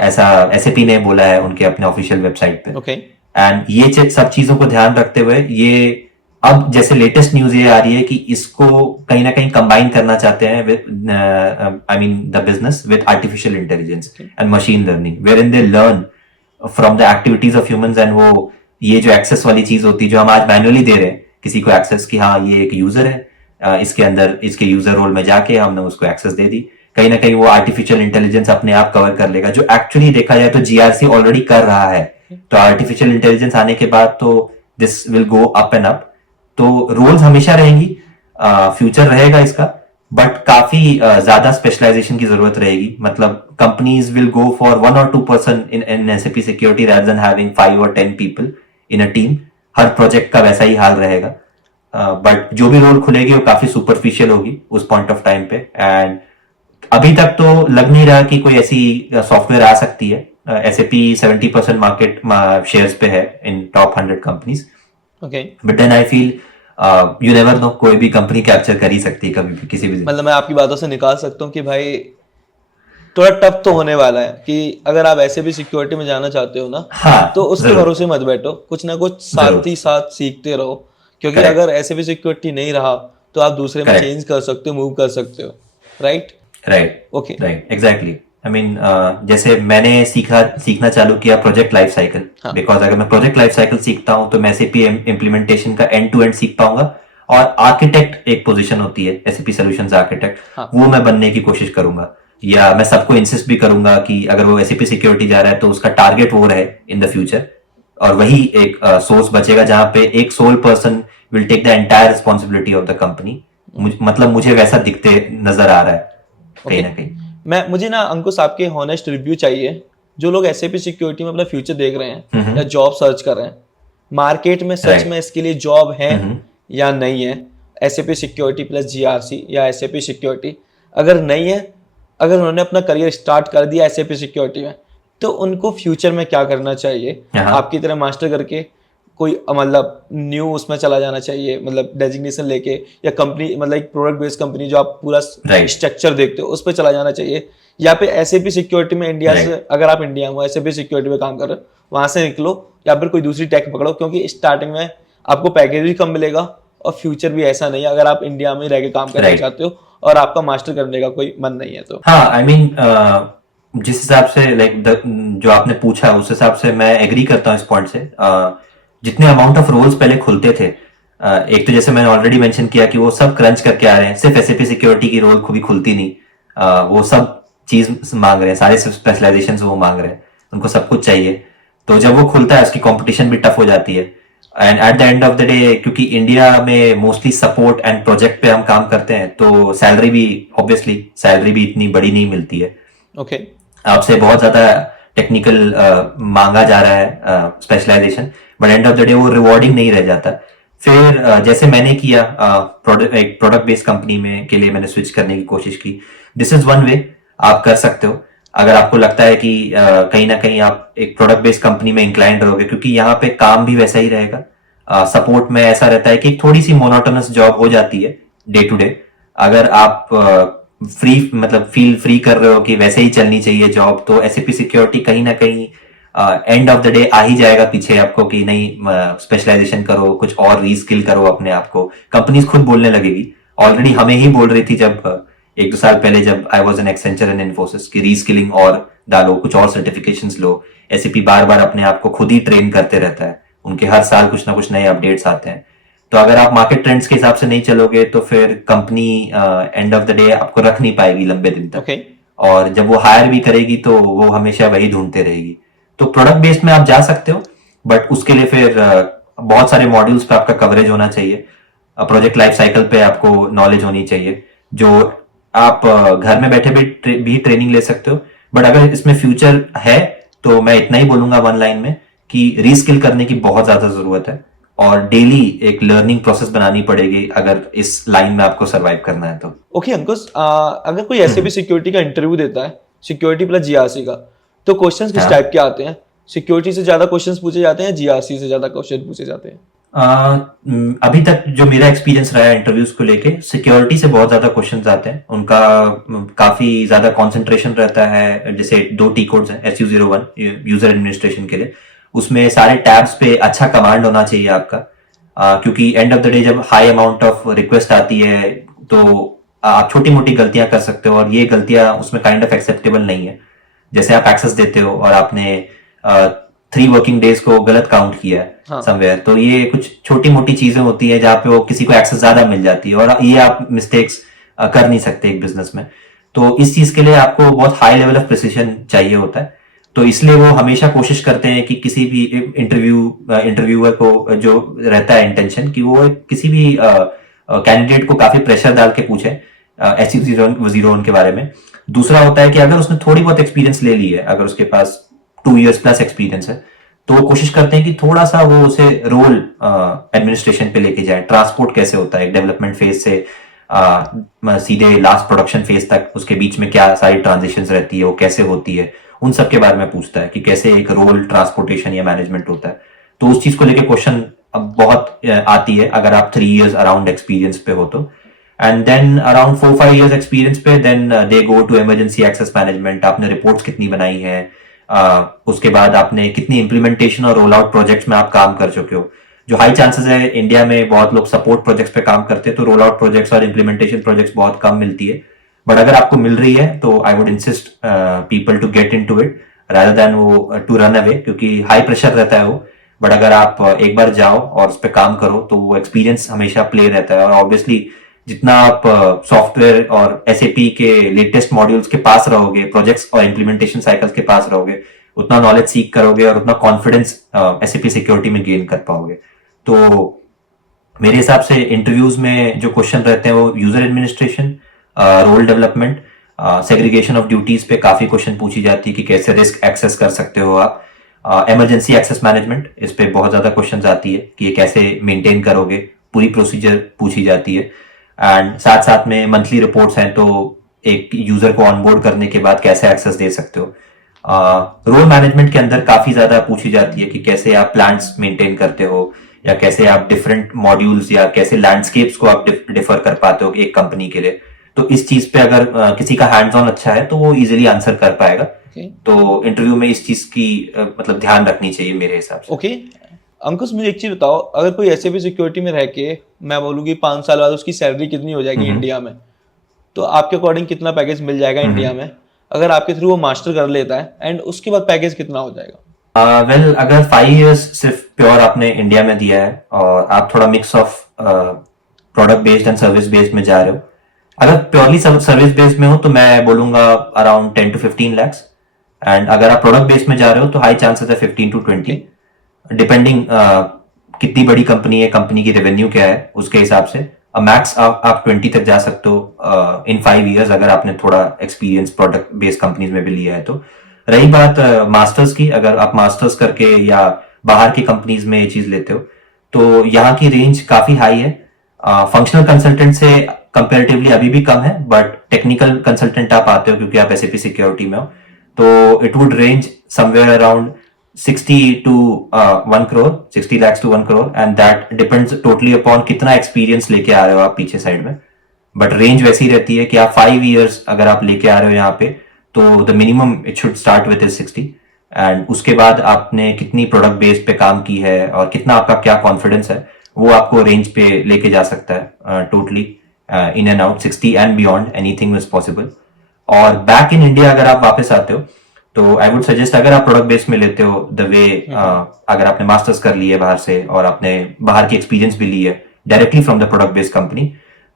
ऐसा एसएपी ने बोला है उनके अपने ऑफिशियल वेबसाइट पे। ओके, एंड ये सब चीजों को ध्यान रखते हुए ये अब जैसे लेटेस्ट न्यूज ये आ रही है कि इसको कहीं ना कहीं कंबाइन करना चाहते हैं with I mean the business with artificial intelligence and machine learning, where in they learn from the activities of humans. And वो ये जो एक्सेस वाली चीज होती है जो हम आज मैनुअली दे रहे हैं किसी को एक्सेस, कि हाँ ये एक यूजर है, इसके अंदर इसके यूजर रोल में जाके हमने उसको एक्सेस दे दी, कहीं ना कहीं वो आर्टिफिशियल इंटेलिजेंस अपने आप कवर कर लेगा, जो एक्चुअली देखा जाए तो जीआरसी ऑलरेडी कर रहा है। तो आर्टिफिशियल इंटेलिजेंस आने के बाद तो this will go up and up. तो रोल्स हमेशा रहेंगी, फ्यूचर रहेगा इसका, बट काफी ज्यादा स्पेशलाइजेशन की जरूरत रहेगी। मतलब companies will go for 1 or 2 person in SAP security rather than having 5 or 10 people in a team। Her project का वैसा ही हाल रहेगा, बट जो भी रोल खुलेगी वो काफी सुपरफिशियल होगी उस पॉइंट ऑफ टाइम पे। एंड अभी तक तो लग नहीं रहा कि कोई ऐसी सॉफ्टवेयर आ सकती है। एसएपी 70% मार्केट शेयर्स पे है in top 100 companies. Okay, but then I feel you never know, कोई भी कंपनी कैप्चर कर ही सकती है कभी भी किसी भी। मतलब मैं आपकी बातों से निकाल सकता हूँ कि भाई थोड़ा टफ तो होने वाला है कि अगर आप ऐसे भी सिक्योरिटी में जाना चाहते हो ना, हाँ, तो उसके भरोसे मत बैठो, कुछ ना कुछ साथ ही साथ सीखते रहो, क्योंकि अगर ऐसे भी सिक्योरिटी नहीं रहा तो आप दूसरे में चेंज कर सकते हो, मूव कर सकते हो। Right, okay, right, exactly. I mean जैसे मैंने सीखना चालू किया प्रोजेक्ट लाइफ साइकिल, बिकॉज अगर मैं प्रोजेक्ट लाइफ साइकिल सीखता हूँ तो मैं एसएपी इम्प्लीमेंटेशन का एंड टू एंड सीख पाऊंगा। और आर्किटेक्ट एक पोजीशन होती है एसएपी सॉल्यूशंस आर्किटेक्ट, वो मैं बनने की कोशिश करूंगा, या मैं सबको इंसिस्ट भी करूंगा कि अगर वो एसएपी सिक्योरिटी जा रहा है तो उसका टारगेट वो रहे इन द फ्यूचर, और वही एक सोर्स बचेगा जहां पे एक sole person will take the entire responsibility of the company. मतलब मुझे वैसा दिखते नजर आ रहा है कहीं ना कहीं। मुझे ना अंकुश आपके हॉनेस्ट रिव्यू चाहिए। जो लोग एसएपी सिक्योरिटी में अपना फ्यूचर देख रहे हैं या जॉब सर्च कर रहे हैं, मार्केट में सच Right. में इसके लिए जॉब है या नहीं है, SAP सिक्योरिटी प्लस GRC या SAP सिक्योरिटी अगर नहीं है, अगर उन्होंने अपना करियर स्टार्ट कर दिया SAP सिक्योरिटी में, तो उनको फ्यूचर में क्या करना चाहिए? आपकी तरह मास्टर करके कोई मतलब न्यू उसमें चला जाना चाहिए, मतलब डेजिग्नेशन लेके, या कंपनी मतलब एक प्रोडक्ट बेस्ड कंपनी जो आप पूरा स्ट्रक्चर देखते हो उस पर चला जाना चाहिए, या फिर SAP सिक्योरिटी में इंडिया से अगर आप इंडिया में SAP सिक्योरिटी में काम कर रहे हो वहां से निकलो, या फिर कोई दूसरी टेक पकड़ो, क्योंकि स्टार्टिंग में आपको पैकेज भी कम मिलेगा और फ्यूचर भी ऐसा नहीं है अगर आप इंडिया में रह के काम करना चाहते हो और आपका मास्टर करने का कोई मन नहीं है तो। हाँ, आई मीन जिस हिसाब से लाइक जो आपने पूछा उस हिसाब से मैं एग्री करता हूँ इस पॉइंट से। जितने अमाउंट ऑफ रोल्स पहले खुलते थे, एक तो जैसे मैंने ऑलरेडी मेंशन किया कि वो सब क्रंच करके आ रहे हैं, सिर्फ SAP सिक्योरिटी की रोल भी खुलती नहीं, वो सब चीज मांग रहे हैं, सारे स्पेशलाइजेशन वो मांग रहे हैं, उनको सब कुछ चाहिए। तो जब वो खुलता है उसकी कंपटीशन भी टफ हो जाती है। And eight the end of the day, क्योंकि इंडिया में मोस्टली सपोर्ट एंड प्रोजेक्ट पे हम काम करते हैं, तो सैलरी भी ऑब्वियसली सैलरी भी इतनी बड़ी नहीं मिलती है। ओके, आपसे बहुत ज्यादा टेक्निकल मांगा जा रहा है specialisation, but end of the day वो रिवॉर्डिंग नहीं रह जाता। फिर जैसे मैंने किया एक प्रोडक्ट बेस्ड कंपनी में के लिए मैंने स्विच करने की कोशिश की। दिस इज वन वे आप कर सकते हो अगर आपको लगता है कि कहीं ना कहीं आप एक प्रोडक्ट बेस्ड कंपनी में इंक्लाइंड रहोगे, क्योंकि यहाँ पे काम भी वैसा ही रहेगा। सपोर्ट में ऐसा रहता है कि थोड़ी सी मोनोटोनस जॉब हो जाती है डे टू डे। अगर आप फ्री मतलब फील फ्री कर रहे हो कि वैसे ही चलनी चाहिए जॉब, तो SAP सिक्योरिटी कहीं ना कहीं एंड ऑफ द डे आ ही जाएगा पीछे आपको कि नहीं स्पेशलाइजेशन करो, कुछ और रीस्किल करो अपने आप को। कंपनीज खुद बोलने लगेगी, ऑलरेडी हमें ही बोल रही थी जब 1-2 साल पहले जब I was an Accenture and Infosys की रीस्किलिंग और डालो, कुछ और सर्टिफिकेशंस लो। SAP बार बार अपने आप को खुद ही ट्रेन करते रहता है, उनके हर साल कुछ ना कुछ नए अपडेट्स आते हैं। तो अगर आप मार्केट ट्रेंड्स के हिसाब से नहीं चलोगे तो फिर company and of the day आपको रख नहीं पाएगी लंबे दिन तक। और जब वो हायर भी करेगी तो वो हमेशा वही ढूंढते रहेगी। तो प्रोडक्ट बेस्ड में आप जा सकते हो, बट उसके लिए फिर बहुत सारे मॉड्यूल्स पे आपका कवरेज होना चाहिए, प्रोजेक्ट लाइफ साइकिल पे आपको नॉलेज होनी चाहिए, जो आप घर में बैठे भी ट्रेनिंग ले सकते हो। बट अगर इसमें फ्यूचर है तो मैं इतना ही बोलूंगा वन लाइन में कि रीस्किल करने की बहुत ज्यादा जरूरत है और डेली एक लर्निंग प्रोसेस बनानी पड़ेगी अगर इस लाइन में आपको सरवाइव करना है तो। ओके अंकुश, अगर कोई SAP सिक्योरिटी का इंटरव्यू देता है सिक्योरिटी प्लस GRC का, तो क्वेश्चंस किस टाइप के आते हैं? सिक्योरिटी से ज्यादा क्वेश्चंस पूछे जाते हैं, GRC से ज्यादा क्वेश्चन पूछे जाते हैं? अभी तक जो मेरा एक्सपीरियंस रहा है इंटरव्यूज को लेके, सिक्योरिटी से बहुत ज्यादा क्वेश्चंस आते हैं, उनका काफी ज्यादा कंसंट्रेशन रहता है। जैसे 2 T कोड्स हैं, SU01 यूजर एडमिनिस्ट्रेशन के लिए, उसमें सारे टैब्स पे अच्छा कमांड होना चाहिए आपका, क्योंकि एंड ऑफ द डे जब हाई अमाउंट ऑफ रिक्वेस्ट आती है तो आप छोटी मोटी गलतियां कर सकते हो और ये गलतियां उसमें काइंड ऑफ एक्सेप्टेबल नहीं है। जैसे आप एक्सेस देते हो और आपने 3 वर्किंग डेज को गलत काउंट किया है समवेयर, तो ये कुछ छोटी मोटी चीजें होती है जहाँ पे वो किसी को एक्सेस ज्यादा मिल जाती है और ये आप मिस्टेक्स कर नहीं सकते एक बिजनेस में। तो इस चीज के लिए आपको बहुत हाई लेवल ऑफ प्रिसिशन चाहिए होता है। तो इसलिए वो हमेशा कोशिश करते हैं कि किसी भी इंटरव्यूअर को जो रहता है इंटेंशन कि वो किसी भी कैंडिडेट को काफी प्रेशर डाल के पूछे SU01 के बारे में। दूसरा होता है कि अगर उसने थोड़ी बहुत एक्सपीरियंस ले ली है, अगर उसके पास 2 years प्लस एक्सपीरियंस है, तो वो कोशिश करते हैं कि थोड़ा सा वो उसे रोल एडमिनिस्ट्रेशन पे लेके जाए। ट्रांसपोर्ट कैसे होता है डेवलपमेंट फेज से सीधे लास्ट प्रोडक्शन फेज तक, उसके बीच में क्या सारी ट्रांजिशंस रहती है, वो कैसे होती है, उन सब के बारे में पूछता है कि कैसे एक रोल ट्रांसपोर्टेशन या मैनेजमेंट होता है। तो उस चीज को लेके क्वेश्चन अब बहुत आती है अगर आप 3 years अराउंड एक्सपीरियंस पे हो तो। And then around 4-5 years experience पे then they go to emergency access management. आपने रिपोर्ट्स कितनी बनाई है, उसके बाद आपने कितनी इंप्लीमेंटेशन और रोल आउट प्रोजेक्ट्स में आप काम कर चुके हो। जो हाई चांसेस है इंडिया में बहुत लोग सपोर्ट प्रोजेक्ट्स पे काम करते हैं, तो रोल आउट प्रोजेक्ट्स और इंप्लीमेंटेशन प्रोजेक्ट्स बहुत कम मिलती है। बट अगर आपको मिल रही है तो I would insist people to get into it rather than वो टू रन अवे, क्योंकि हाई प्रेशर रहता है वो। बट अगर आप एक बार जाओ और उस पर काम करो तो वो एक्सपीरियंस हमेशा प्ले रहता है। और ऑब्वियसली जितना आप सॉफ्टवेयर और SAP के लेटेस्ट मॉड्यूल्स के पास रहोगे, प्रोजेक्ट्स और इम्प्लीमेंटेशन साइकिल्स के पास रहोगे, उतना नॉलेज सीख करोगे और उतना कॉन्फिडेंस SAP सिक्योरिटी में गेन कर पाओगे। तो मेरे हिसाब से इंटरव्यूज में जो क्वेश्चन रहते हैं वो user administration, role development, segregation of duties पे काफी क्वेश्चन पूछी जाती है कि कैसे रिस्क एक्सेस कर सकते हो आप, इमरजेंसी एक्सेस मैनेजमेंट, इस पे बहुत ज्यादा क्वेश्चंस आती है कि ये कैसे मेंटेन करोगे, पूरी प्रोसीजर पूछी जाती है। एंड साथ साथ में मंथली रिपोर्ट्स हैं, तो एक यूजर को ऑनबोर्ड करने के बाद कैसे एक्सेस दे सकते हो। रोल मैनेजमेंट के अंदर काफी ज्यादा पूछी जाती है कि कैसे आप प्लांट्स मेंटेन करते हो, या कैसे आप डिफरेंट मॉड्यूल्स या कैसे लैंडस्केप्स को आप डिफर कर पाते हो एक कंपनी के लिए। तो इस चीज पे अगर किसी का हैंड्स ऑन अच्छा है तो वो इजीली आंसर कर पाएगा। तो इंटरव्यू में इस चीज की मतलब ध्यान रखनी चाहिए मेरे हिसाब से। ओके अंकुश, मुझे एक चीज बताओ, अगर कोई SAP सिक्योरिटी में रह के मैं बोलूँ कि 5 साल बाद उसकी सैलरी कितनी हो जाएगी इंडिया में, तो आपके अकॉर्डिंग कितना पैकेज मिल जाएगा इंडिया में अगर आपके थ्रू वो मास्टर कर लेता है, एंड उसके बाद पैकेज कितना हो जाएगा? वेल अगर 5 इयर्स सिर्फ प्योर आपने इंडिया में दिया है और आप थोड़ा mix of product based and service based में जा रहे हो, अगर प्योरली सर्विस बेस्ड में हो तो मैं बोलूंगा अराउंड 10 to 15 lakhs। एंड अगर आप प्रोडक्ट बेस्ड में जा रहे हो तो हाई चांसेस है 15 to 20, डिपेंडिंग कितनी बड़ी कंपनी है, कंपनी की रेवेन्यू क्या है उसके हिसाब से। मैक्स आप 20 तक जा सकते हो इन 5 years अगर आपने थोड़ा एक्सपीरियंस प्रोडक्ट बेस्ड कंपनीज में भी लिया है तो। रही बात मास्टर्स की, अगर आप मास्टर्स करके या बाहर की कंपनीज में ये चीज लेते हो तो यहाँ की रेंज काफी हाई है। फंक्शनल कंसल्टेंट से कंपेरेटिवली अभी भी कम है, बट टेक्निकल कंसल्टेंट आप आते हो क्योंकि आप SAP सिक्योरिटी में हो, तो it would range somewhere around 60 to 1 crore, 60 lakhs to 1 crore, and that depends totally upon कितना एक्सपीरियंस लेके आ रहे हो आप पीछे साइड में। बट रेंज वैसी रहती है कि आप 5 years अगर आप लेके आ रहे हो यहाँ पे तो the minimum it should start with 60, and उसके बाद आपने कितनी प्रोडक्ट बेस पे काम की है और कितना आपका क्या कॉन्फिडेंस है वो आपको रेंज पे लेके जा सकता है totally in and out 60 and beyond, anything is possible. और बैक इन इंडिया अगर आप वापस आते हो तो आई वुड सजेस्ट, अगर आप प्रोडक्ट बेस में लेते हो द वे, अगर आपने मास्टर्स कर ली है बाहर से और आपने बाहर की एक्सपीरियंस भी ली है directly from the product based company,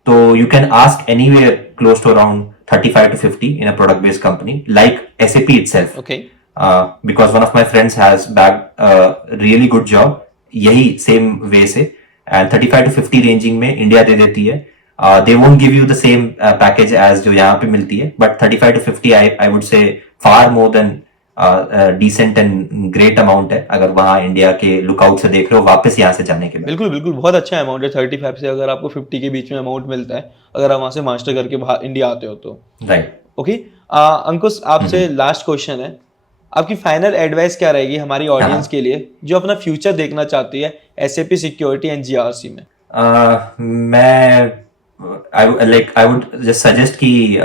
तो you can ask anywhere close to around 35 to 50 in a product based company like SAP itself. Okay. Because one of my friends has bagged a really good job यही same way से, and 35 to 50 ranging में India दे देती है। They won't give you the same package as जो यहाँ पे मिलती है, but 35 to 50 I would say far more than decent and great amount है अगर वहाँ इंडिया के लुकआउट से देख रहे हो वापस यहाँ से जाने के बाद। बिल्कुल बिल्कुल, बहुत अच्छा अमाउंट है 35 से अगर आपको 50 के बीच में अमाउंट मिलता है अगर आप वहाँ से मास्टर करके बाहर इंडिया आते हो तो। राइट। ओके अंकुश, आपसे लास्ट क्वेश्चन है, आपकी फाइनल एडवाइस क्या रहेगी हमारी ऑडियंस के लिए जो अपना फ्यूचर देखना चाहती है SAP सिक्योरिटी एंड GRC में? मैं आई वुड जस्ट सजेस्ट कि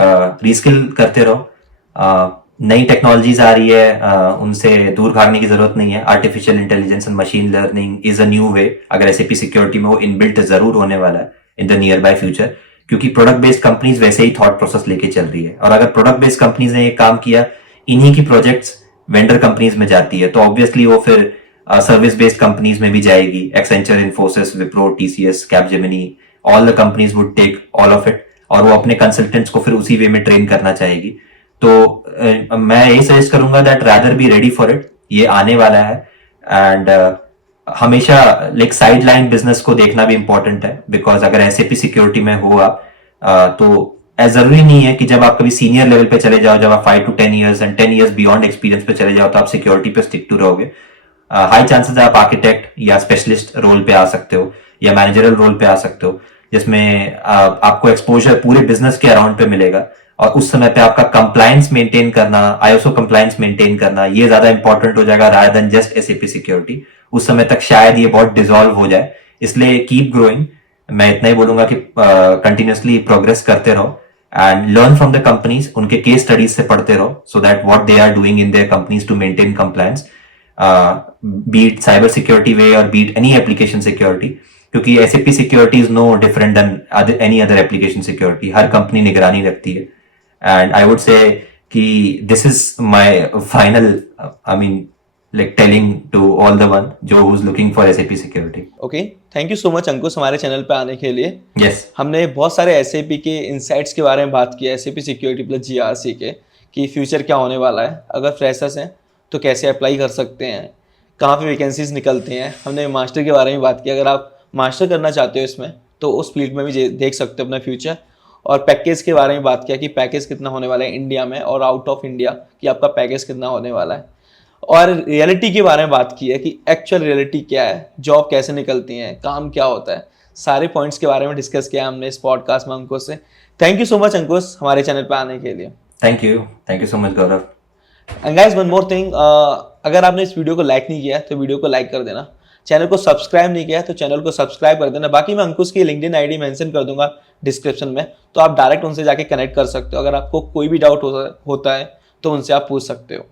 रीस्किल करते रहो। नई टेक्नोलॉजीज आ रही है, उनसे दूर भागने की जरूरत नहीं है। Artificial intelligence and machine learning is a new way, अगर SAP सिक्योरिटी में वो इनबिल्ट जरूर होने वाला है in the near by future, क्योंकि प्रोडक्ट बेस्ड कंपनीज वैसे ही थॉट प्रोसेस लेके चल रही है। और अगर प्रोडक्ट बेस्ड कंपनीज ने ये काम किया, इन्हीं की प्रोजेक्ट्स वेंडर कंपनीज में जाती है, तो ऑब्वियसली वो फिर सर्विस बेस्ड कंपनीज में भी जाएगी। Accenture, Infosys, Wipro, TCS, Capgemini, all the companies would take all of it, और वो अपने कंसल्टेंट्स को फिर उसी वे में ट्रेन करना चाहेगी। तो मैं यही सजेस्ट करूंगा that rather be ready for it, ये आने वाला है। एंड हमेशा लाइक साइड लाइन बिजनेस को देखना भी इंपॉर्टेंट है, बिकॉज अगर SAP सिक्योरिटी में हो आप तो जरूरी नहीं है कि जब आप कभी सीनियर लेवल पे चले जाओ, जब आप 5 to 10 years and 10 years beyond experience पे चले जाओ तो आप सिक्योरिटी पे स्टिक टू रहोगे। हाई चांसेस आप आर्किटेक्ट या स्पेशलिस्ट रोल पे आ सकते हो या मैनेजरल रोल पे आ सकते हो, जिसमें आपको एक्सपोजर पूरे बिजनेस के अराउंड पे मिलेगा। और उस समय पे आपका कंप्लायंस मेंटेन करना, ISO कंप्लायंस मेंटेन करना, ये ज्यादा इंपॉर्टेंट हो जाएगा rather than just SAP security. उस समय तक शायद ये बहुत डिसॉल्व हो जाए, इसलिए कीप ग्रोइंग। मैं इतना ही बोलूंगा कि कंटिन्यूसली प्रोग्रेस करते रहो and learn from the companies, उनके केस स्टडीज से पढ़ते रहो, so that what they are doing in their companies to maintain compliance, be it cyber security way और बीट एनी एप्लीकेशन सिक्योरिटी, क्योंकि SAP security is no different then any other application security. हर company निगरानी रखती है। And I would say कि this is my final, I mean like telling to all the one who's looking for SAP security. Okay, thank you so much अंकुश हमारे channel पे आने के लिए। Yes. हमने बहुत सारे SAP के इंसाइट्स के बारे में बात किया, SAP सिक्योरिटी प्लस GRC के, कि फ्यूचर क्या होने वाला है, अगर फ्रेशर्स हैं तो कैसे अप्लाई कर सकते हैं, कहाँ पे वैकेंसीज निकलती हैं। हमने मास्टर के बारे में बात की, अगर आप मास्टर करना चाहते हो इसमें तो उस फील्ड में भी देख सकते हो अपना फ्यूचर। और पैकेज के बारे में बात किया कि पैकेज कितना होने वाला है इंडिया में और आउट ऑफ इंडिया, कि आपका पैकेज कितना होने वाला है। और रियलिटी के बारे में बात की है कि एक्चुअल रियलिटी क्या है, जॉब कैसे निकलती है, काम क्या होता है, सारे पॉइंट्स के बारे में डिस्कस किया हमने इस पॉडकास्ट में अंकुश से। थैंक यू सो मच अंकुश हमारे चैनल पे आने के लिए। Thank you so much Gaurav. And guys one more thing, अगर आपने इस वीडियो को लाइक नहीं किया तो वीडियो को लाइक कर देना, चैनल को सब्सक्राइब नहीं किया तो चैनल को सब्सक्राइब कर देना। बाकी मैं अंकुश की लिंक्डइन आईडी मेंशन कर दूंगा डिस्क्रिप्शन में, तो आप डायरेक्ट उनसे जाके कनेक्ट कर सकते हो। अगर आपको कोई भी डाउट होता है तो उनसे आप पूछ सकते हो।